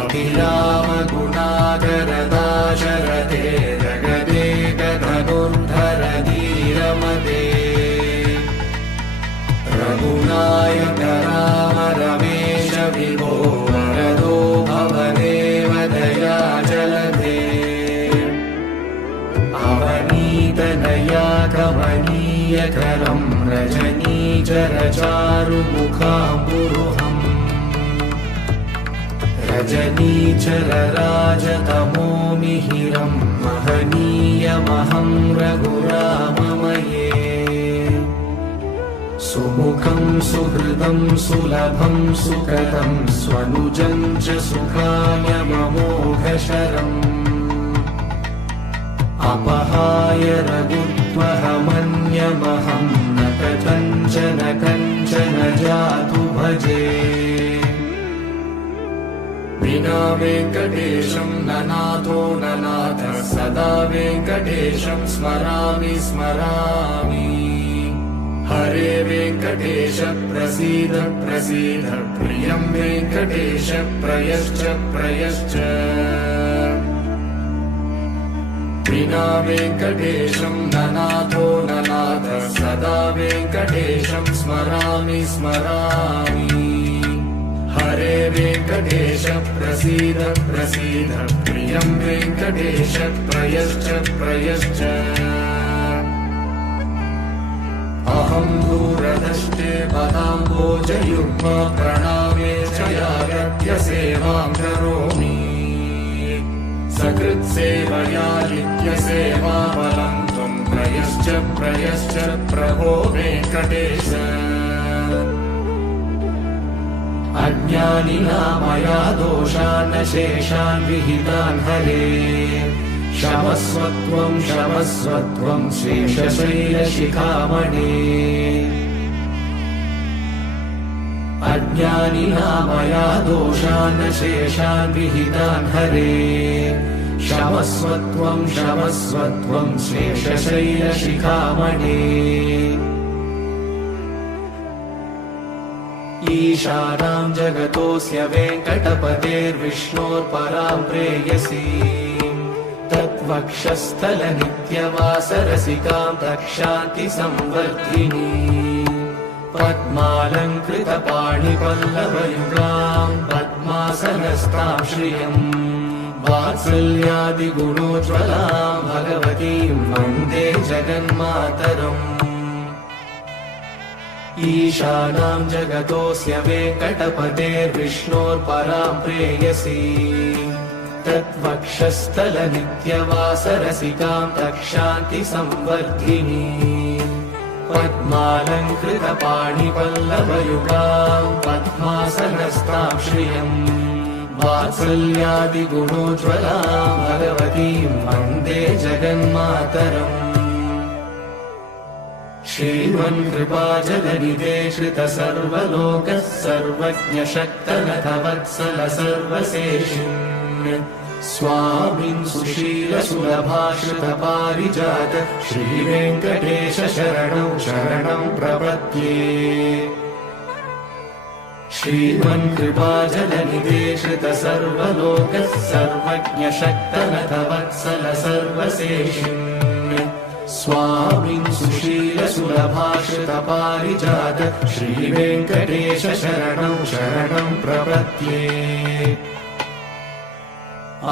अभिरामगुणाकरदाशरथे जगदेकधनुर्धर धीरमते रघुनायक राम रमेश विभो वरदो भवदेव दयाचलते। अवनीतनया कमनीयकरं रजनीचरचारुमुखाम्बुरुहम् रजनीचरराजतमो मिहिरं महनीयमहं रघुराममये। सुमुखं सुहृदं सुलभं सुकृतं स्वनुजं च सुखाय ममोघशरम् अपहाय रघुत्वहमन्यमहं न कथञ्चन कञ्चन जातु भजे। विना वेङ्कटेशं ननाथो ननाथ सदा वेङ्कटेशं स्मरामि स्मरामि। हरे वेङ्कटेश प्रसीद प्रसीद प्रियं वेङ्कटेश प्रयश्च प्रयश्च। विना वेङ्कटेशं ननाथो ननाथ सदा वेङ्कटेशं स्मरामि स्मरामि। हरे मे वेङ्कटेश प्रसीद प्रसीद प्रियं वेङ्कटेश प्रयश्च प्रयश्च अहं दूरदृष्टे पदाम्बोजयुग्म प्रणामे च यागत्य सेवां करोमि सकृत्सेवया नित्यसेवाफलं त्वं प्रयश्च प्रयश्च प्रभो वेङ्कटेश अज्ञानिना मया दोषान् शेषान् विहितान् हरे क्षमस्वत्वं क्षमस्वत्वं शेषशैलशिखामणे अज्ञानिना मया दोषान् शेषान् विहितान् हरे क्षमस्वत्वं क्षमस्वत्वं शेषशैलशिखामणे ईशानां जगतोऽस्य वेङ्कटपतेर्विष्णोर्परां प्रेयसीं तद्वक्षस्थलनित्यवासरसिकां रक्षान्तिसंवर्धिनी पद्मालङ्कृतपाणिपल्लवयुगां पद्मासनस्तां श्रियम् वात्सल्यादिगुणोज्ज्वलां भगवतीं वन्दे जगन्मातरम् ईशानां जगतोऽस्य वेङ्कटपतेर्विष्णोर्परां प्रेयसीं तद्वक्षस्थलनित्यवासरसिकां रक्षान्तिसंवर्धिनी पद्मालङ्कृतपाणिपल्लवयुगां पद्मासनस्तां श्रियम् वात्सल्यादिगुणोज्ज्वलां भगवतीं वन्दे जगन्मातरम् श्रीमन्कृपाजलनिधे श्रितसर्वलोकः सर्वज्ञशक्तनथवत्सल सर्वशेषिन् स्वामिन् सुशीलसुलभाश्रितपारिजात श्रीवेङ्कटेश शरणौ शरणं प्रपद्ये श्रीमन्कृपाजलनिधे श्रितसर्वलोकः सर्वज्ञशक्तनथवत्सल सर्वशेषिन् स्वामिन् सुशीलसुलभाश्रितपारिजात श्रीवेङ्कटेश शरणं शरणं प्रपद्ये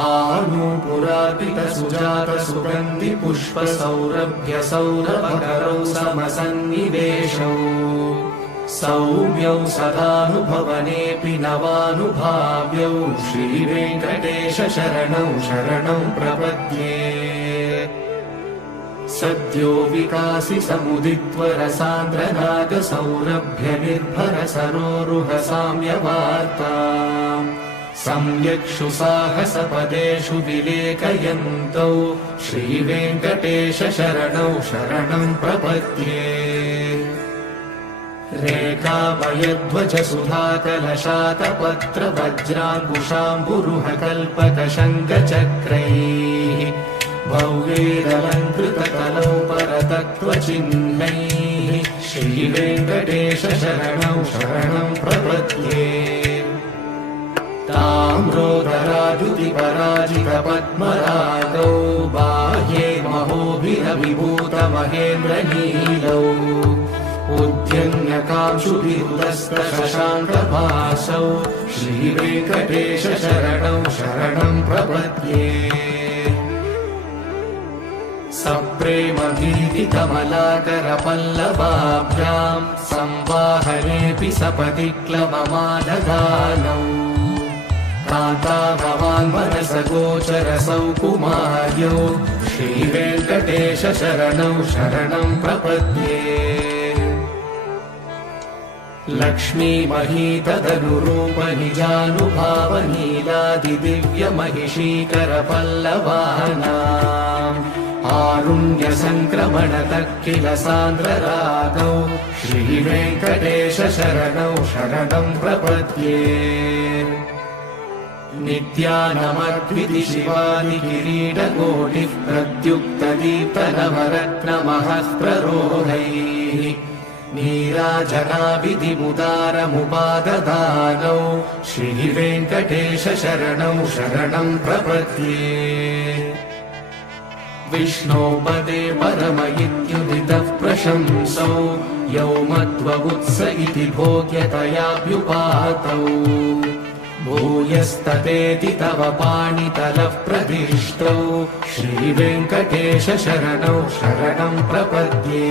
आनूपुरार्पितसुजातसुगन्धिपुष्पसौरभ्यसौरभकरौ समसन्निवेशौ सौम्यौ सदानुभवनेऽपि नवानुभाव्यौ श्रीवेङ्कटेश शरणौ शरणं प्रपद्ये सद्यो विकासि समुदित्वरसान्द्रनागसौरभ्यनिर्भरसरोरुहसाम्यवार्ताम् सम्यक्षु साहसपदेषु विलेखयन्तौ श्रीवेङ्कटेश शरणौ शरणं प्रपद्ये रेखामयध्वजसुधाकलशातपत्रवज्राङ्कुशाम्बुरुहकल्पकशङ्खचक्रैः भव्यैरलङ्कृतकलौ परतत्त्वचिह्नैः श्रीवेङ्कटेश शरणौ शरणं प्रपद्ये ताम्रोदराद्युतिपराजितपद्मरागौ बाह्ये महोभिरविभूतमहेन्द्रनीलौ उद्यन्यकांशुभिरुदस्तशशाङ्कभासौ श्रीवेङ्कटेश शरणौ शरणं प्रपद्ये सप्रेमभीतिकमलाकरपल्लवाभ्यां संवाहनेऽपि सपदि क्लवमादधानौ कान्ताभवान्मनसगोचरसौ कुमार्यौ श्रीवेङ्कटेश शरणौ शरणं प्रपद्ये लक्ष्मीमहीतदनुरूपनिजानुभावनीलादिदिव्यमहिषीकरपल्लवानाम् आरुण्यसङ्क्रमणतः किल सान्द्ररागौ श्रीवेङ्कटेश शरणौ शरणं प्रपद्ये नित्यानमद्विति शिवादिकिरीटकोटिः प्रद्युक्तदीप्तनवरत्नमहः प्ररोहैः नीराजनाभिधिमुदारमुपाददानौ श्रीवेङ्कटेश शरणौ शरणं प्रपद्ये विष्णोपदे परम इत्युदितः प्रशंसौ यौ मध्ववुत्स इति भोग्यतयाभ्युपातौ भूयस्ततेति तव पाणितलः प्रतिष्ठौ श्रीवेङ्कटेश शरणौ शरणं प्रपद्ये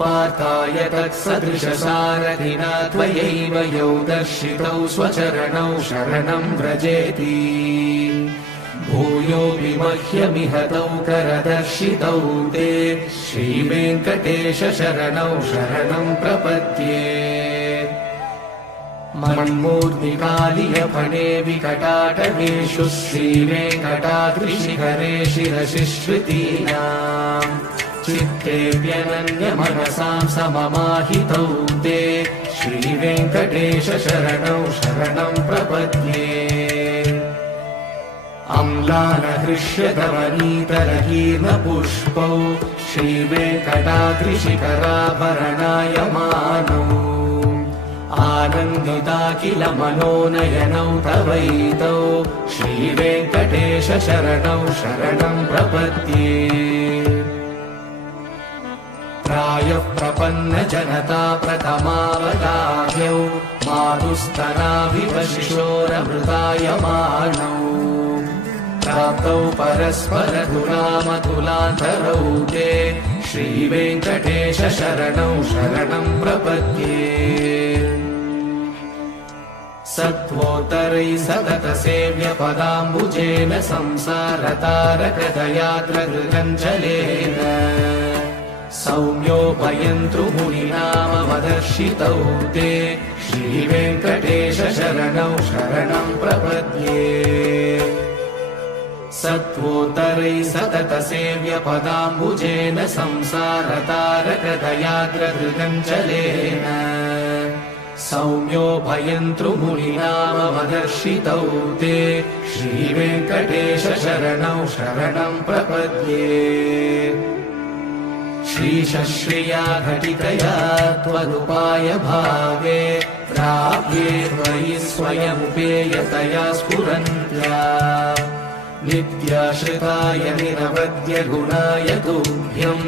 पार्थाय तत्सदृशसारथिना त्वयैव यौ दर्शितौ स्वचरणौ शरणं व्रजेति भूयोऽपि मह्यमिह तौ करदर्शितौ ते श्रीवेङ्कटेश शरणौ शरणं प्रपद्ये मन्मूर्तिकालियफणे विकटाटवेषु श्रीवेङ्कटाद्रिशिखरे शिरसि श्रुतीनाम् चित्तेऽप्यनन्यमनसां सममाहितौ ते श्रीवेङ्कटेश शरणौ शरणं प्रपद्ये अम्लानहृष्यतवनीतरकीर्णपुष्पौ श्रीवेङ्कटाद्रिशिखराभरणायमानौ आनन्दिता किल मनोनयनौ तवैतौ श्रीवेङ्कटेश शरणौ शरणं प्रपद्ये प्रायः प्रपन्नजनता प्रथमावगाह्यौ मातुस्तनाभिवशिशोरमृतायमानौ प्राप्तौ परस्परधुरामतुलान्तरौ ते श्रीवेङ्कटेश शरणौ शरणं प्रपद्ये सत्त्वोत्तरैः सततसेव्यपदाम्बुजेन संसारतारकदयाद्रगृगञ्जलेन सौम्योपयन्तृमुनिनामवदर्शितौ ते श्रीवेङ्कटेश शरणौ शरणं प्रपद्ये सत्त्वोत्तरैः सततसेव्यपदाम्बुजेन संसारतारकदयाद्रगृगञ्जलेन सौम्योपयन्तृमुनिनामवदर्शितौ ते श्रीवेङ्कटेश शरणौ शरणं प्रपद्ये श्रीशश्रिया घटितया त्वदुपाय भावे प्राप्ये त्वयि स्वयमुपेयतया स्फुरन्त्या नित्याश्रिताय निरवद्य गुणाय तुभ्यं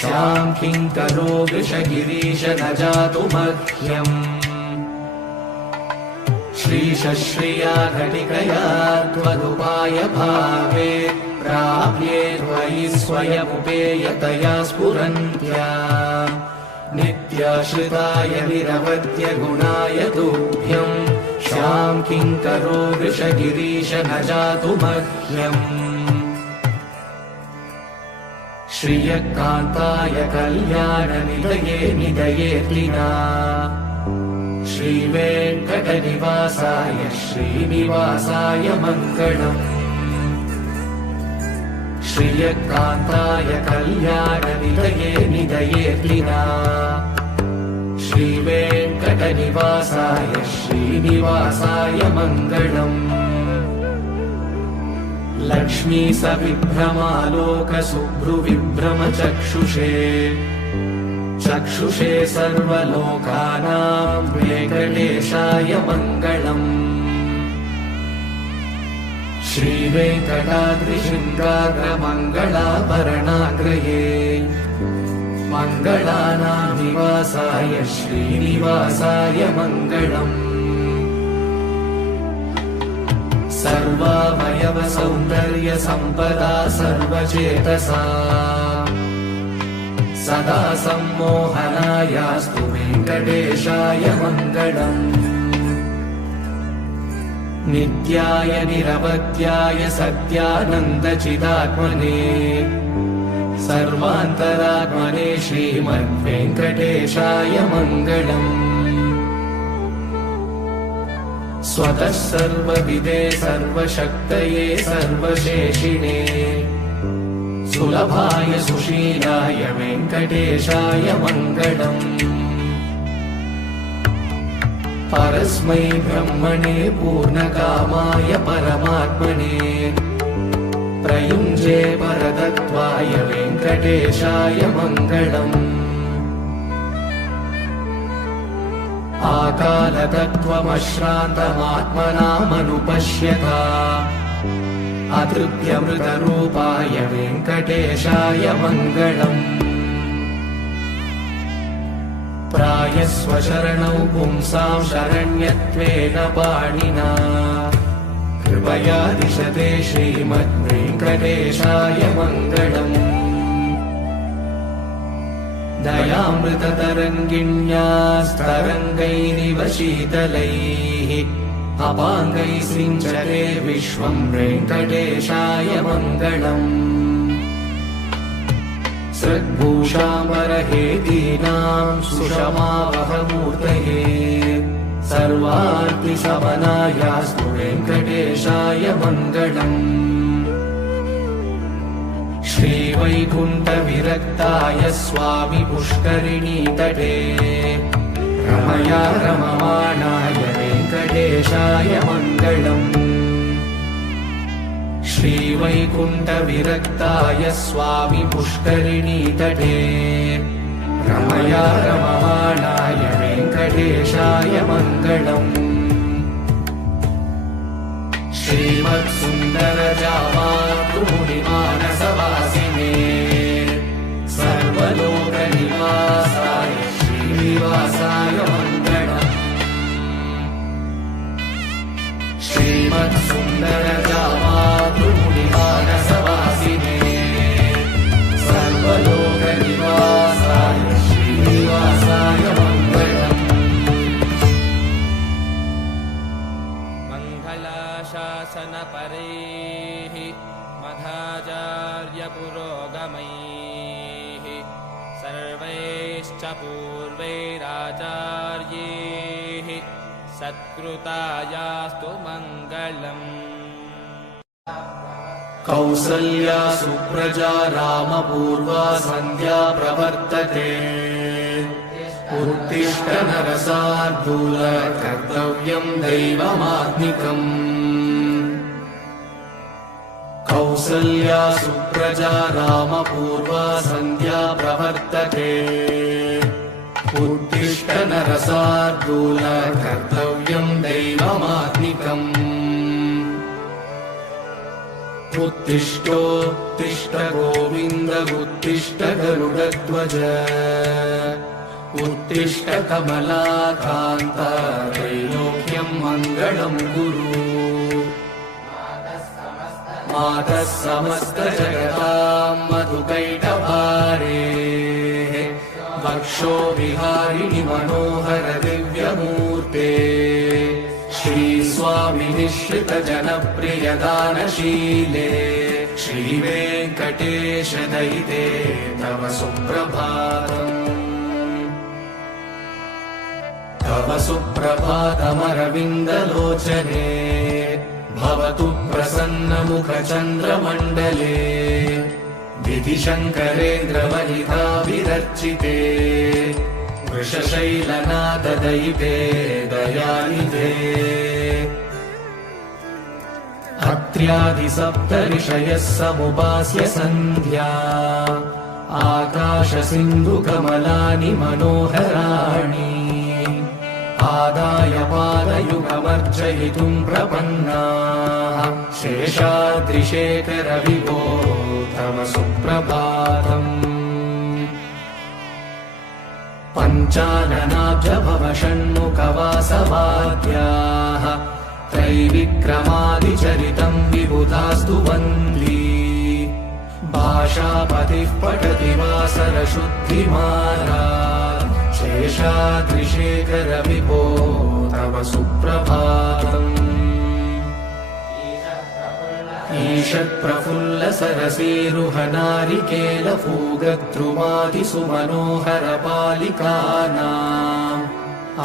शां किङ्करो वृषगिरीश न जातु मह्यम् श्रीशश्रिया घटिकया त्वदुपाय भावे प्राप्ये त्वयि स्वयमुपेयतया स्फुरन्त्या नित्याश्रिताय निरवद्य गुणाय तुभ्यं शां किङ्करो वृषगिरीश न जातु मह्यम् श्रियकान्ताय कल्याणनिलये निलयेऽर्तिना श्रीवेङ्कटनिवासाय श्रीनिवासाय मङ्गलम् श्रियकान्ताय कल्याणनिलये निलयेऽर्तिना श्रीवेङ्कटनिवासाय श्रीनिवासाय मङ्गलम् लक्ष्मी सविभ्रमालोकशुभ्रुविभ्रमचक्षुषे चक्षुषे सर्वलोकानां वेङ्कटेशाय मङ्गलम् श्रीवेङ्कटाद्रिशृङ्गाग्रमङ्गलाभरणाग्रये मङ्गलानां निवासाय श्रीनिवासाय मङ्गलम् सर्वावयव सौन्दर्य सम्पदा सर्वचेतसा सदा सम्मोहनायास्तु वेङ्कटेशाय मङ्गलम् नित्याय निरवध्याय सत्यानन्दचिदात्मने सर्वान्तरात्मने श्रीमद्वेङ्कटेशाय मङ्गलम् स्वतः सर्वविदे सर्वशक्तये सर्वशेषिणे सुलभाय सुशीलाय वेङ्कटेशाय मङ्गलम् परस्मै ब्रह्मणे पूर्णकामाय परमात्मने प्रयुञ्जे परतत्त्वाय वेङ्कटेशाय मङ्गलम् आकालतत्त्वमश्रान्तमात्मनामनुपश्यता अतृप्यमृतरूपाय वेङ्कटेशाय मङ्गलम् प्रायस्व शरणौ पुंसां शरण्यत्वेन पाणिना कृपया दिशते श्रीमद्वेङ्कटेशाय मङ्गलम् दयामृततरङ्गिण्यास्तरङ्गैरिव शीतलैः अपाङ्गैः सिञ्चते विश्वं वेङ्कटेशाय मङ्गलम् सद्भूषाम्बरहेतीनां सुषमावहमूर्तये सर्वार्तिशमनायास्तु वेङ्कटेशाय मङ्गलम् श्रीवैकुण्ठविरक्ताय स्वामि पुष्करिणीतटे रमया रममाणाय वेङ्कटेशाय मङ्गलम् श्रीवैकुण्ठविरक्ताय स्वामि पुष्करिणीतटे रमया रममाणाय वेङ्कटेशाय मङ्गलम् श्रीमत्सुन्दरजामातृमुनिमानसवासिने सर्वलोकनिवासाय श्रीनिवासाय मङ्गलम् श्रीमत्सुन्दरजामातृमुनिमानसवासिने सर्वलोकनिवासाय श्रीनिवासाय मङ्गलम् मङ्गलाशासनपरैः मध्वाचार्यपुरोगमैः सर्वैश्च पूर्वैराचार्यैः सत्कृतायास्तु मङ्गलम् कौसल्या सुप्रजा रामपूर्वा सन्ध्या प्रवर्तते उत्तिष्ठ नरसार्दूल कर्तव्यं दैवमात्मिकम् कौसल्या सुप्रजा रामपूर्वा सन्ध्या प्रवर्तते उत्तिष्ठ नरसार्दूल कर्तव्यं दैवमात्मिकम् उत्तिष्ठोत्तिष्ठ गोविन्द उत्तिष्ठ गरुडध्वज उत्तिष्ठ कमलाकान्त त्रैलोक्यं मङ्गलं कुरु मातः समस्तजगतां मधुकैटभारे वक्षो विहारिणि मनोहर दिव्यमूर्ते श्रीस्वामि निःश्रितजनप्रियदानशीले श्रीवेङ्कटेश दयिते तव सुप्रभातम् तव सुप्रभातमरविन्दलोचने भवतु प्रसन्नमुखचन्द्रमण्डले विधिशङ्करेन्द्रवनिताभिरर्चिते वृषशैलनाथदयिते दयानिधे अत्र्यादिसप्तऋषयः समुपास्य सन्ध्या आकाशसिन्धुकमलानि मनोहराणि आदाय पादयुगमर्चयितुं प्रपन्नाः शेषाद्रिशेखर विभो तव सुप्रभातम् पञ्चाननाब्जभवषण्मुखवासवाद्याः त्रैविक्रमादिचरितं विबुधास्तु वन्दी भाषापतिः पठति वासरशुद्धिमाला शेषाद्रिशेखर विभो तव सुप्रभातम् ईषत्प्रफुल्लसरसीरुहनारिकेलफूगद्रुमादिसुमनोहरपालिकानाम्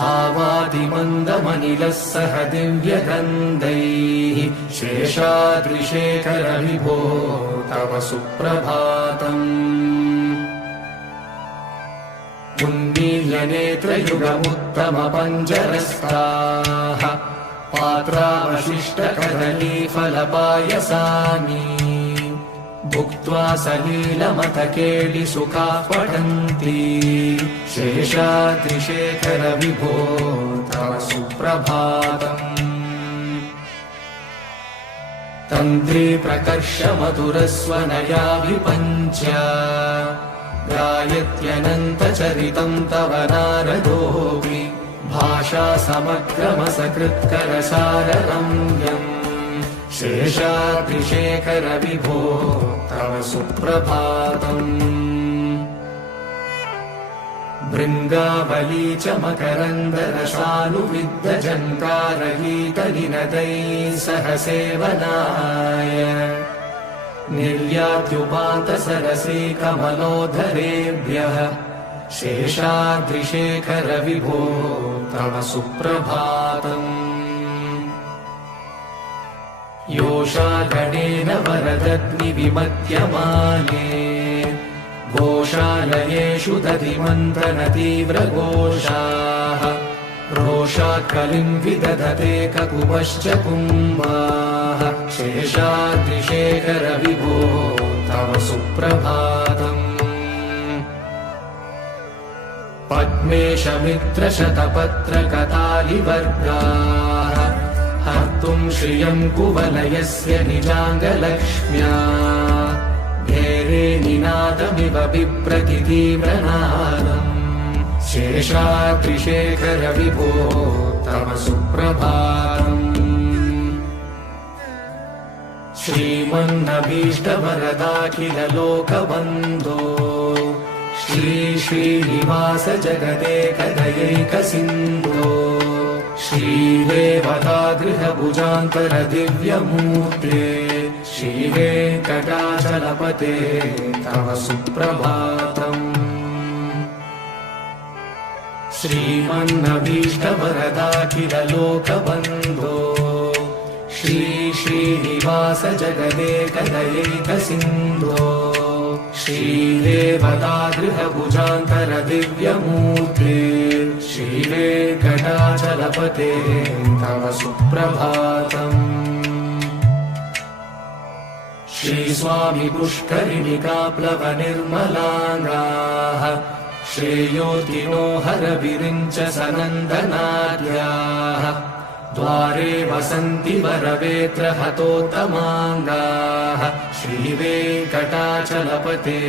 आवादिमन्दमनिलः सह दिव्यगन्धैः शेषाद्रिशेखर विभो तव सुप्रभातम् उन्मील्यनेत्रयुगमुत्तमपञ्जरस्ताः पात्रावशिष्टकदलीफलपायसानि भुक्त्वा सलीलमथकेलिसुखाः पठन्ति शेषाद्रिशेखर विभो तव सुप्रभातम् तन्त्री प्रकर्ष मधुरस्वनया विपञ्च गायत्यनन्तचरितं तव नारदोऽपि भाषा समग्रमसकृत्करसाररम्यम् शेषाद्रिशेखर विभो तव सुप्रभातम् भृङ्गावली च मकरन्दरसानुविद्धजङ्कारगीतनिनदैः सह सेवनाय निर्यात्युपान्तसरसी कमलोधरेभ्यः शेषाद्रिशेखर विभो तव सुप्रभातम् योषागणेन वरदग्निविमध्यमाने घोषालयेषु दधिमन्थनतीव्रघोषाः रोषाकलिं विदधते ककुपश्च कुम्भाः शेषाद्रिशेखर विभो तव सुप्रभातम् पद्मेशमित्रशतपत्रकतालिवर्गाः हर्तुं श्रियं कुवलयस्य निजाङ्गलक्ष्म्या घेरे निनादमिव बिभ्रतितीव्रनादम् शेषाद्रिशेखर विभो तव सुप्रभातम् श्रीमन्नभीष्टवरदाखिल लोकबन्धो श्री श्रीनिवास जगदेकदयैकसिन्धो श्रीदेवतागृहभुजान्तर दिव्यमूर्ते श्रीवेङ्कटाचलपते तव सुप्रभातम् श्रीमन्नभीष्टवरदाखिल लोकबन्धो श्री श्रीनिवास जगदेकदयैकसिन्धो श्रीदेवतागृहभुजान्तर दिव्यमूर्ते श्रीवेङ्कटाचलपते तव सुप्रभातम् श्रीस्वामि पुष्करिणिकाप्लवनिर्मलाङ्गाः श्रेयोतिनो हरविरिञ्च सनन्दनाद्याः द्वारे वसन्ति वरवेत्र हतोत्तमाङ्गाः श्रीवेङ्कटाचलपते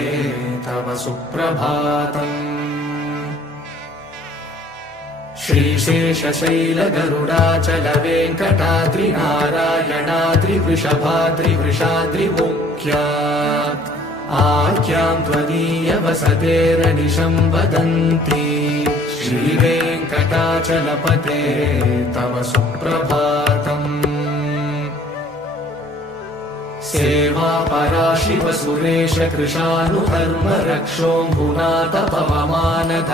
तव सुप्रभातम् श्रीशेषशैलगरुडाचलवेङ्कटाद्रिनारायणाद्रिवृषभाद्रिवृषाद्रिमुख्या आख्यां त्वदीयवसतेरनिशं वदन्ति श्रीवेङ्कटाचलपते तव सुप्रभातम् सेवापराशिवसुरेश कृशानुधर्म रक्षोऽम्बुनाथ पवमानधनादिनाथाः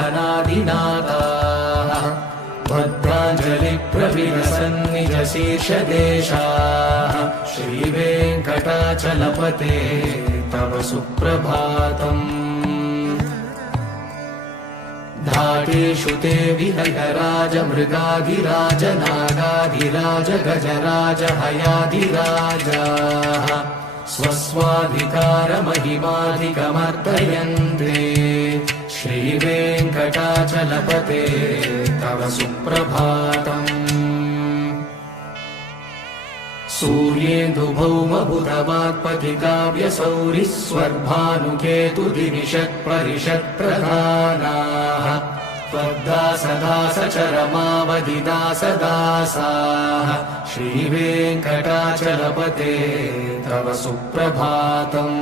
भद्राञ्जलिप्रविलसन्निजशीर्षदेशाः श्रीवेङ्कटाचलपते तव सुप्रभातम् घाटेषु ते विहगराज मृगाधिराज नागाधिराज गजराज हयाधिराजाः स्वस्वाधिकारमहिमाधिकमर्दयन्ते श्रीवेङ्कटाचलपते तव सुप्रभातम् सूर्येन्दुभौमबुधवाक्पतिकाव्यसौरिस्वर्भानुकेतुदिनिषत्परिषत्प्रधानाः त्वद्दासदासचरमावधिदासदासाः श्रीवेङ्कटाचलपते तव सुप्रभातम्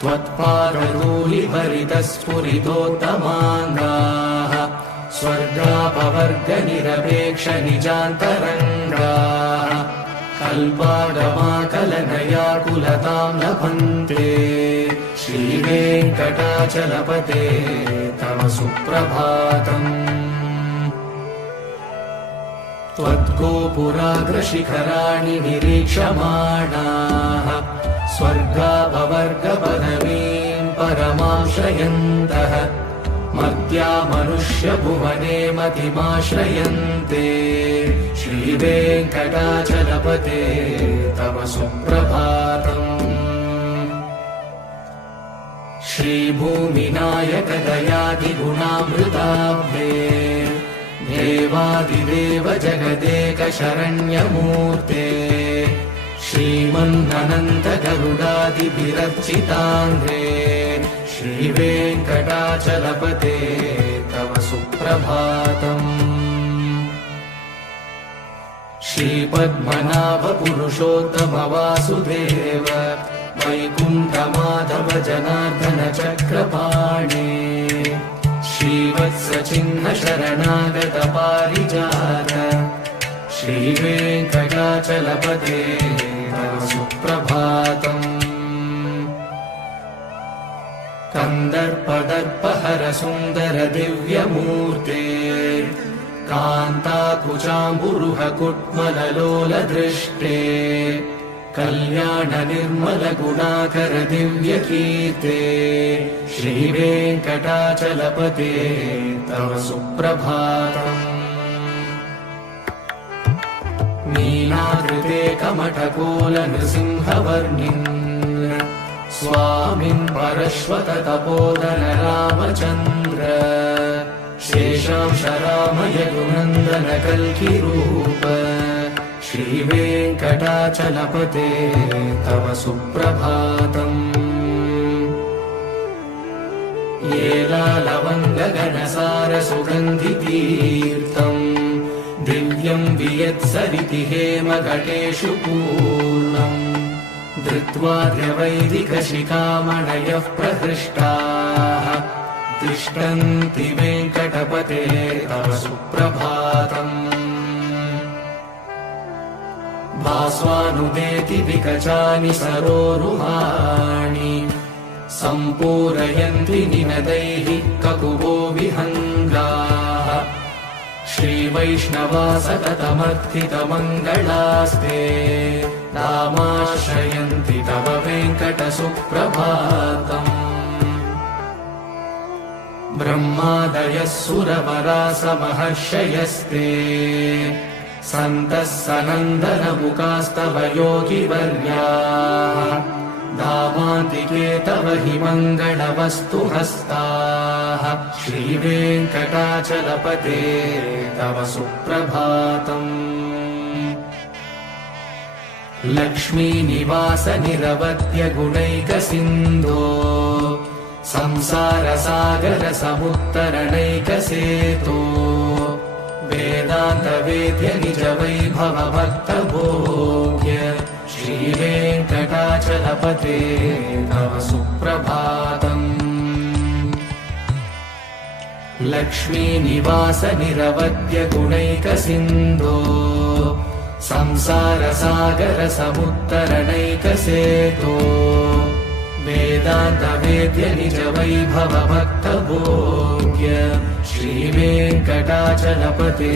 त्वत्पादधूलिभरितस्फुरितोत्तमाङ्गाः स्वर्गापवर्गनिरपेक्ष निजान्तरङ्गाः कल्पागमाकलनयाकुलतां लभन्ते श्रीवेङ्कटाचलपते तव सुप्रभातम् त्वद्गोपुराग्रशिखराणि निरीक्षमाणाः स्वर्गापवर्गपदवीं परमाश्रयन्तः मर्त्या मनुष्यभुवने मतिमाश्रयन्ते श्रीवेङ्कटाचलपते तव सुप्रभातम् श्रीभूमिनायक दयादिगुणामृताब्धे देवादिदेव जगदेक शरण्यमूर्ते श्रीमद् त्वन्ननन्तगरुडादिभिरर्चिताङ्घ्रे श्रीवेङ्कटाचलपते तव सुप्रभातम्। श्रीपद्मनाभ पुरुषोत्तम वासुदेव वैकुण्ठमाधव जनार्दन चक्रपाणे श्रीवत्सचिह्न शरणागत पारिजात श्रीवेङ्कटाचलपते तव सुप्रभातम्। कन्दर्पदर्पहर सुन्दर दिव्यमूर्ते कान्ताकुचाम्बुरुह कुट्मललोलदृष्टे कल्याण निर्मल गुणाकर दिव्यकीर्ते श्रीवेङ्कटाचलपते तव सुप्रभातम्। नीलाकृते कमठकोल नृसिंहवर्णिन् स्वामिन् परश्वत तपोधन रामचन्द्र शेषांश रामय गुणन्दन कल्किरूप श्रीवेङ्कटाचलपते तव सुप्रभातम्। येलालवङ्गगणसार सुगन्धितीर्थम् दिव्यम् वियत्सरिति हेमघटेषु पूर्णम् धृत्वा द्रवैदिकशिखामणयः प्रहृष्टाः तिष्ठन्ति वेङ्कटपते तव सुप्रभातम्। भास्वानुदेति विकचानि सरोरुहाणि सम्पूरयन्ति निनदैः ककुवो विहङ्गाः श्रीवैष्णवा सततमर्थितमङ्गलास्ते नामाश्रयन्ति तव वेङ्कटसुप्रभातम्। ब्रह्मादयः सुरवरासमहर्षयस्ते सन्तः सनन्दनमुखास्तव योगिवर्याः दामान्तिके तव हि मङ्गलवस्तु हस्ताः श्रीवेङ्कटाचलपते तव सुप्रभातम्। लक्ष्मीनिवास निरवध्य गुणैकसिन्धो संसारसागर समुत्तरणैकसेतो वेदान्तवेद्य निज वैभव भक्तभोग्य श्रीवेङ्कटाचलपते तव सुप्रभातम्। लक्ष्मीनिवास निरवध्य गुणैकसिन्धो संसारसागर समुत्तरणैकसेतो वेदान्तवेद्य निज वैभव भक्तभोग्य श्रीवेङ्कटाचलपते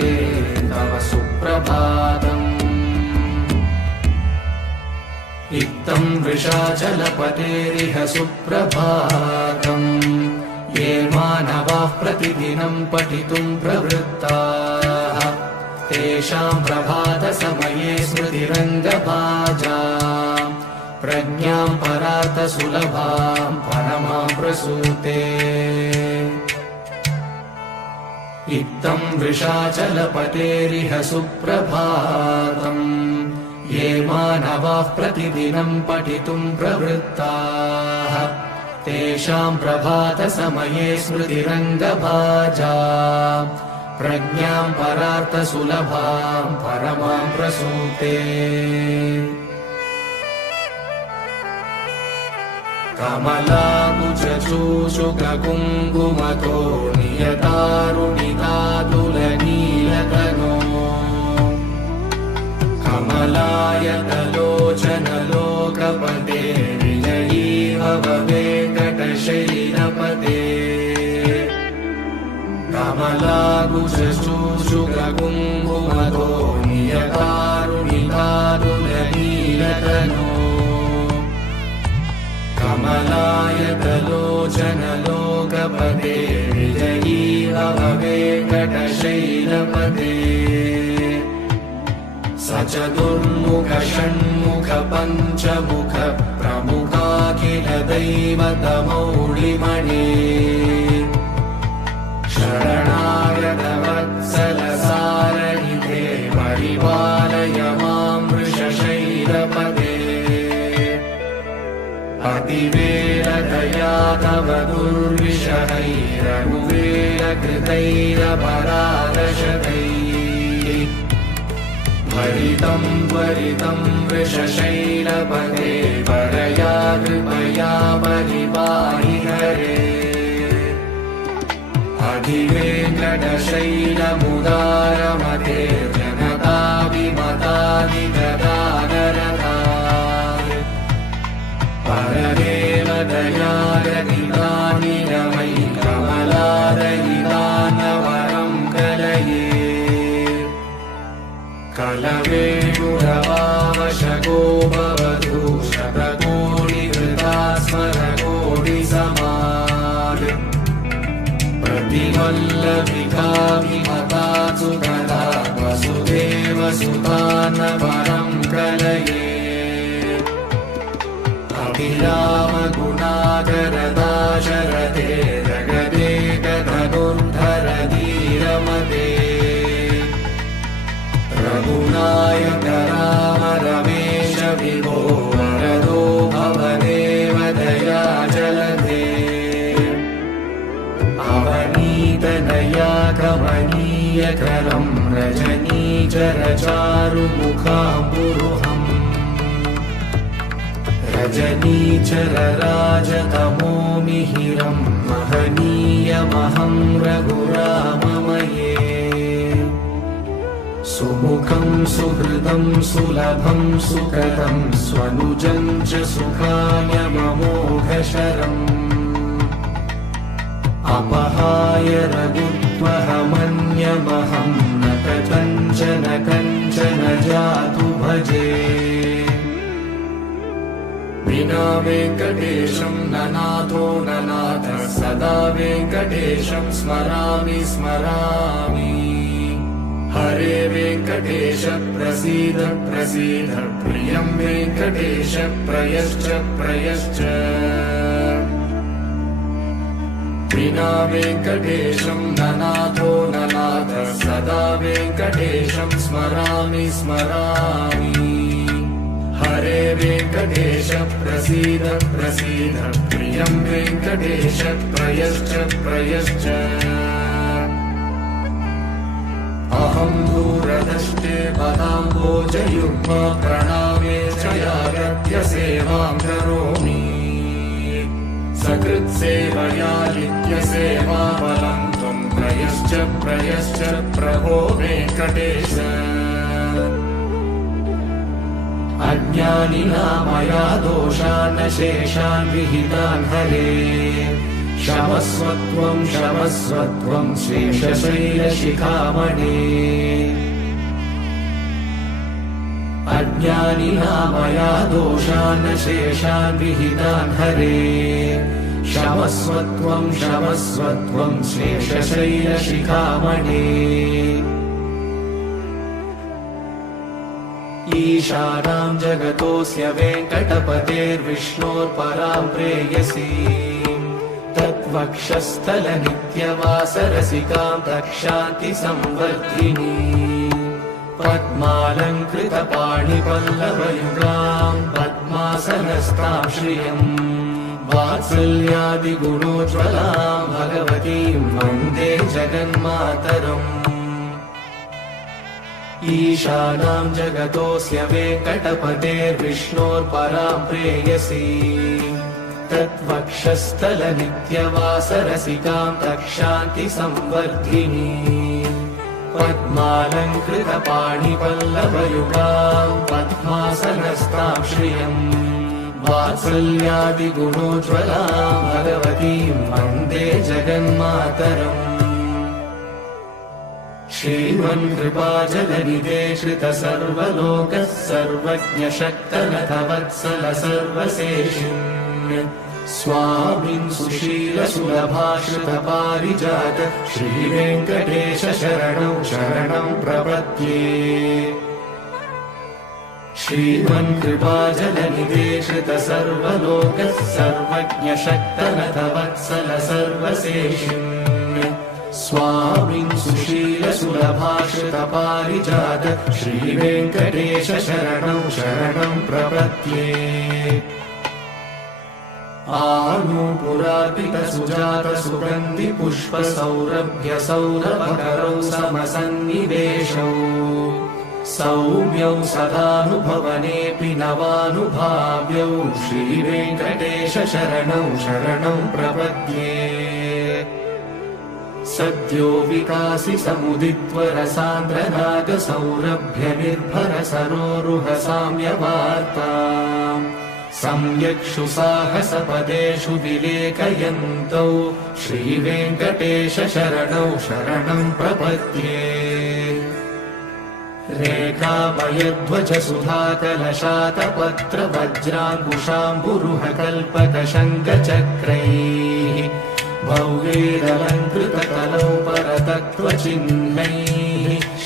तव सुप्रभातम्। इत्थम् वृषाचलपतेरिह सुप्रभातम् ये मानवाः प्रतिदिनम् पठितुम् प्रवृत्ताः तेषाम् प्रभातसमये स्मृतिरङ्गभाजाम् प्रज्ञाम् परार्थसुलभाम् परमाम् प्रसूते। इत्थम् वृषाचलपतेरिह सुप्रभातम् ये मानवाः प्रतिदिनम् पठितुम् प्रवृत्ताः तेषाम् प्रभातसमये स्मृतिरङ्गभाजाम् प्रज्ञाम् परार्थसुलभाम् परमाम् प्रसूते। कमलाकुचूषुककुङ्कुमतो नियतारुणितातुलनीलतनो कमलायतलोचनलोकपते विजयी भव वेङ्कटशैलपते। कमलाकुचूषुककुङ्कुमतो नियतारुणितातुलनीलतनो कमलायतलोचनलोकपते विजयी भव वेङ्कटशैलपते। सचतुर्मुख षण्मुख पञ्चमुख प्रमुखाखिल दैवतमौलिमणे शरणागत वत्सल सारनिधे परिपालय मां वृषशैलपते। अतिवेलतया तव दुर्विषहैरनुवेलकृतैरपरादशतैः भरितं त्वरितं वृषशैलपते परया कृपया परिपाहि हरे अधिवेङ्कटशैलमुदारमते जनताभिमतादिगदानरतात् परदेवदयारहितानि रमयि कमलारहितान्नवरं कलये कलवेणुरवावशगो भवतु शतकोटिहृता स्मरकोटिसमात् प्रतिवल्लभिकाभिमतासु तदा वसुदेवसुतान्नवरं कलये अभिरामगुणाकरदाशरथे जगदेकधनुर्धरधीरमते रघुनायक राम रमेश विभो वरदो भवदेव दयाचलते अवनीतनया कमनीयकरं रजनीचरचारुमुखाम्बुरुहम् रजनीचरराजतमोमिहिरं महनीयमहं रघुराममये सुमुखं सुहृदं सुलभं सुकरं स्वनुजं च सुखायममोघशरम् अपहाय रघुत्वहमन्यमहं न कथञ्चन कञ्चन जातु भजे विना वेङ्कटेशं ननाथो ननाथः सदा वेङ्कटेशं स्मरामि स्मरामि हरे वेङ्कटेश प्रसीद प्रसीद प्रियं वेङ्कटेश प्रयश्च प्रयश्च विना वेङ्कटेशं ननाथो ननाथः सदा वेङ्कटेशं स्मरामि स्मरामि हरे वेङ्कटेश प्रसीद प्रसीद प्रियं वेङ्कटेश प्रयश्च प्रयश्च अहं दूरदृष्टे पदाम्बोजयुग्मा प्रणामे च यागत्य सेवां करोमि सकृत्सेवया नित्यसेवाफलं त्वं प्रयश्च प्रयश्च प्रभो वेङ्कटेश अज्ञानिना मया दोषान् शेषान् विहितान् हरे क्षमस्वत्वं क्षमस्वत्वं शेषशैलशिखामणे अज्ञानिना मया दोषान् शेषान् विहितान् हरे क्षमस्वत्वं क्षमस्वत्वं शेषशैलशिखामणे ईशानां जगतोऽस्य वेङ्कटपतेर्विष्णोर्परां प्रेयसीं तत्वक्षस्थलनित्यवासरसिकां प्रक्षान्ति संवर्धिनी पद्मालङ्कृतपाणिपल्लवयुगां पद्मासनस्तां श्रियं वात्सल्यादिगुणोज्ज्वलां भगवतीं वन्दे जगन्मातरम् ईशानां जगतोऽस्य वेङ्कटपतेर्विष्णोर्परां प्रेयसीं तत्वक्षस्थलनित्यवासरसिकां प्रक्षान्ति संवर्धिनी पद्मालङ्कृतपाणिपल्लवयुगां पद्मासनस्तां श्रियं वात्सल्यादिगुणोज्ज्वलां भगवतीं वन्दे जगन्मातरम् श्रीमन्कृपाजलनिधे श्रितसर्वलोकः सर्वज्ञशक्तनथवत्सल सर्वशेषिन् स्वामिन् सुशीलसुलभाश्रितपारिजात श्रीवेङ्कटेश शरणं शरणं प्रपद्ये श्रीमन्कृपाजलनिधे श्रितसर्वलोकः सर्वज्ञशक्तनथवत्सल सर्वशेषिन् स्वामिन् सुशीलसुलभाश्रितपारिजात श्रीवेङ्कटेश शरणं शरणं प्रपद्ये आनूपुरार्पितसुजातसुगन्धिपुष्पसौरभ्यसौरभकरौ समसन्निवेशौ सौम्यौ सदानुभवनेऽपि नवानुभाव्यौ श्रीवेङ्कटेश शरणौ शरणं प्रपद्ये सद्यो विकासि समुदित्वरसान्द्रनागसौरभ्यनिर्भरसरोरुहसाम्यवार्ताम् सम्यक्षु साहसपदेषु विलेखयन्तौ श्रीवेङ्कटेश शरणौ शरणं प्रपद्ये रेखामयध्वज सुधाकलशातपत्रवज्राङ्कुशाम्बुरुहकल्पकशङ्खचक्रैः भव्यैरलङ्कृतकलौ परतत्त्वचिह्नैः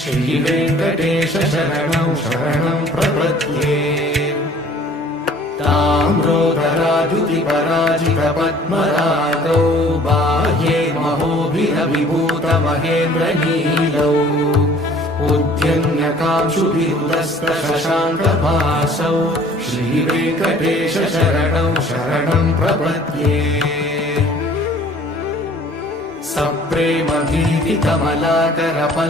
श्रीवेङ्कटेश शरणौ शरणं प्रपद्ये ताम्रोदराद्युतिपराजितपद्मरागौ बाह्ये महोभिरविभूतमहेन्द्रनीलौ उद्यन्यकांशुभिरुदस्तशशाङ्कभासौ श्रीवेङ्कटेश शरणौ शरणं प्रपद्ये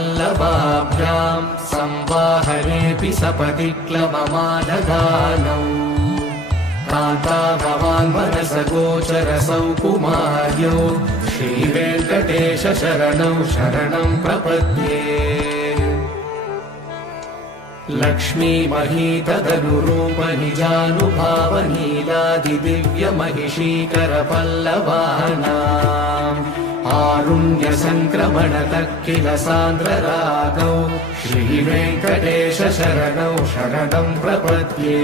सप्रेमभीतिकमलाकरपल्लवाभ्यां संवाहनेऽपि सपदि क्लममाददानौ कान्ताभवान्मनसगोचरसौ कुमार्यौ श्रीवेङ्कटेश शरणौ शरणं प्रपद्ये लक्ष्मीमहीतदनुरूपनिजानुभावनीलादिदिव्यमहिषीकरपल्लवानाम् आरुण्यसङ्क्रमणतः किल सान्द्ररागौ श्रीवेङ्कटेश शरणौ शरणं प्रपद्ये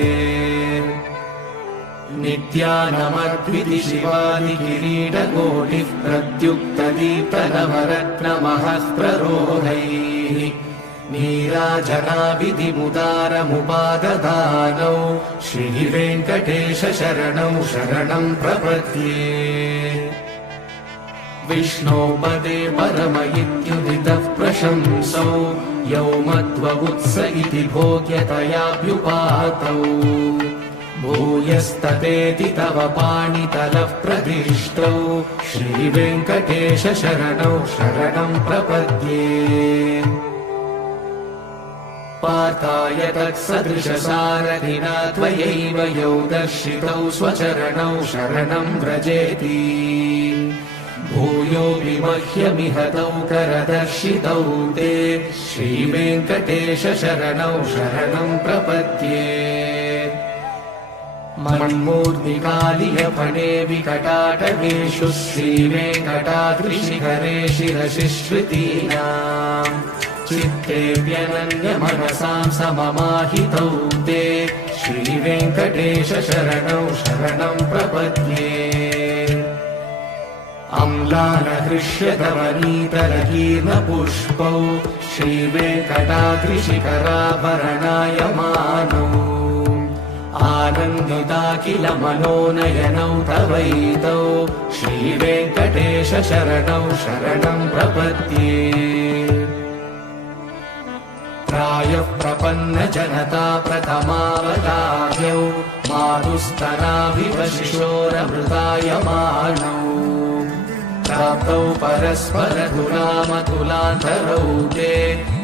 नित्यानमद्विति शिवादिकिरीटकोटिः प्रत्युक्तदीप्तनवरत्नमहः प्ररोहैः नीराजनाविधिमुदारमुपाददानौ श्रीवेङ्कटेश शरणौ शरणं प्रपद्ये विष्णोपदे परम इत्युदितः प्रशंसौ यौ मध्ववुत्स इति भोग्यतयाभ्युपातौ भूयस्ततेति तव पाणितलः प्रदिष्टौ श्रीवेङ्कटेश शरणौ शरणं प्रपद्ये पार्थाय तत्सदृशसारथिना त्वयैव यौ दर्शितौ स्वचरणौ शरणं व्रजेति भूयो विमह्यमिह तौ करदर्शितौ ते श्रीवेङ्कटेश शरणौ शरणं प्रपद्ये मन्मूर्तिकालियफणे विकटाटवेषु श्रीवेङ्कटाद्रिशिखरे शिरसिश्रुतीनाम् चित्तेऽप्यनन्यमनसां सममाहितौ ते श्रीवेङ्कटेश शरणौ शरणं प्रपद्ये अम्लानहृष्यधवनीतरकीर्णपुष्पौ श्रीवेङ्कटाद्रिशिखराभरणायमानौ आनन्दिताखिल मनोनयनौ तवैतौ श्रीवेङ्कटेश शरणौ शरणं प्रपद्ये प्रायः प्रपन्नजनता प्रथमावतार्यौ मातुस्तनाभिव शिशोरमृतायमानौ प्राप्तौ परस्परधुरामतुलान्तरौ ते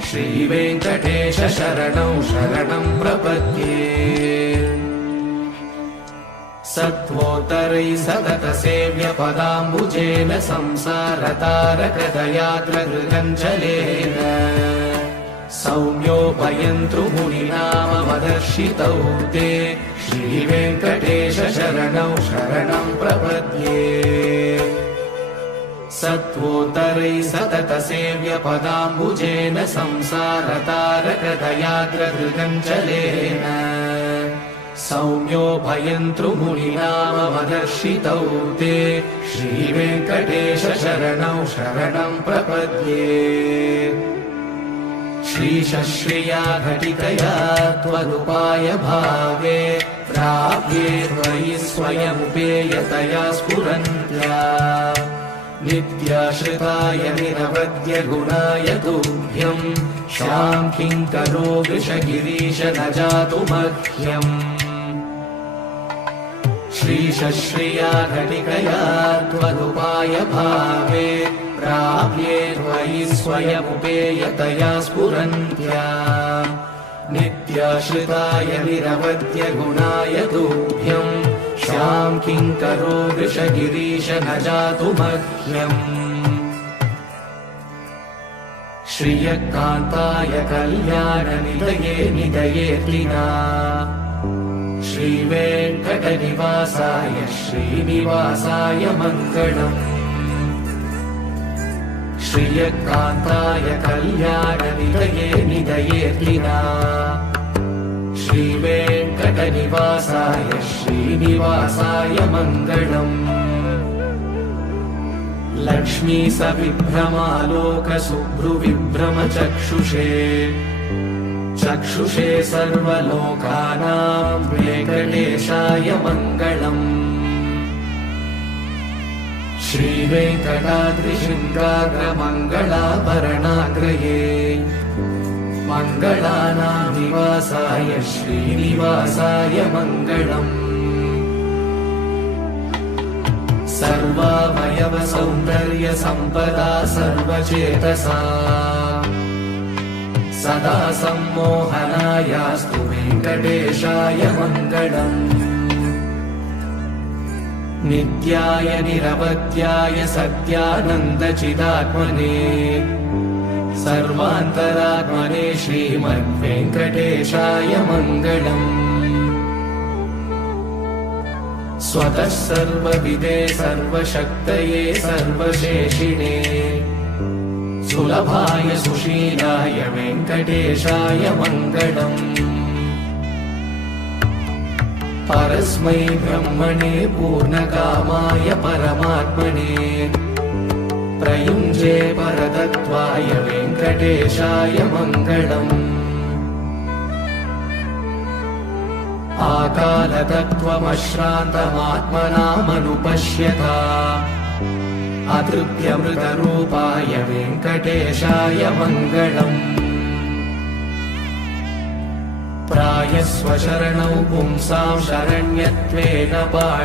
श्रीवेङ्कटेश शरणौ शरणं प्रपद्ये सत्त्वोत्तरैः सततसेव्यपदाम्बुजेन संसारतारकदयाद्रगृगञ्जलेन सौम्योपयन्तृमुनिनामवदर्शितौ ते श्रीवेङ्कटेश शरणौ शरणं प्रपद्ये सत्त्वोत्तरैः सततसेव्यपदाम्बुजेन संसारतारकदयाद्रगृगञ्जलेन सौम्योभयन्तृमुनिनामवदर्शितौ ते श्रीवेङ्कटेश शरणौ शरणं प्रपद्ये श्रीशश्रिया घटिकया त्वदुपाय भावे प्राप्ये त्वयि स्वयमुपेयतया स्फुरन्त्या नित्याश्रिताय निरवद्य गुणाय तुभ्यं शां किङ्करो वृषगिरीश न जातु मह्यम् श्रीशश्रिया घटिकया त्वदुपाय भावे प्राप्ये त्वयि स्वयमुपेयतया स्फुरन्त्या नित्याश्रिताय निरवध्य गुणाय तुभ्यं श्यां किङ्करो वृषगिरीश न जातु मह्यम् श्रियकान्ताय कल्याणनिधये निधयेऽर्तिना श्रीवेङ्कटनिवासाय श्रीनिवासाय मङ्गलम् श्रियकान्ताय कल्याणनिधये निधयेऽर्तिना श्रीवेङ्कटनिवासाय श्रीनिवासाय मङ्गलम् लक्ष्मी सविभ्रमालोकशुभ्रुविभ्रमचक्षुषे चक्षुषे सर्वलोकानां वेङ्कटेशाय मङ्गलम् श्रीवेङ्कटाद्रिशृङ्गाग्रमङ्गलाभरणाग्रये मङ्गलानां निवासाय श्रीनिवासाय मङ्गलम् सर्वावयव सौन्दर्य सम्पदा सर्वचेतसा सदा सम्मोहनायास्तु वेङ्कटेशाय मङ्गलम् नित्याय निरवध्याय सत्यानन्दचिदात्मने सर्वान्तरात्मने श्रीमद्वेङ्कटेशाय मङ्गलम् स्वतः सर्वविदे सर्वशक्तये सर्वशेषिणे सुलभाय सुशीलाय वेङ्कटेशाय मङ्गलम् परस्मै ब्रह्मणे पूर्णकामाय परमात्मने प्रयुञ्जे परतत्त्वाय वेङ्कटेशाय मङ्गलम् आकालतत्त्वमश्रान्तमात्मनामनुपश्यता अतृप्यमृतरूपाय वेङ्कटेशाय मङ्गलम् प्रायस्वशरणौ पुंसां शरण्यत्वेन पाणि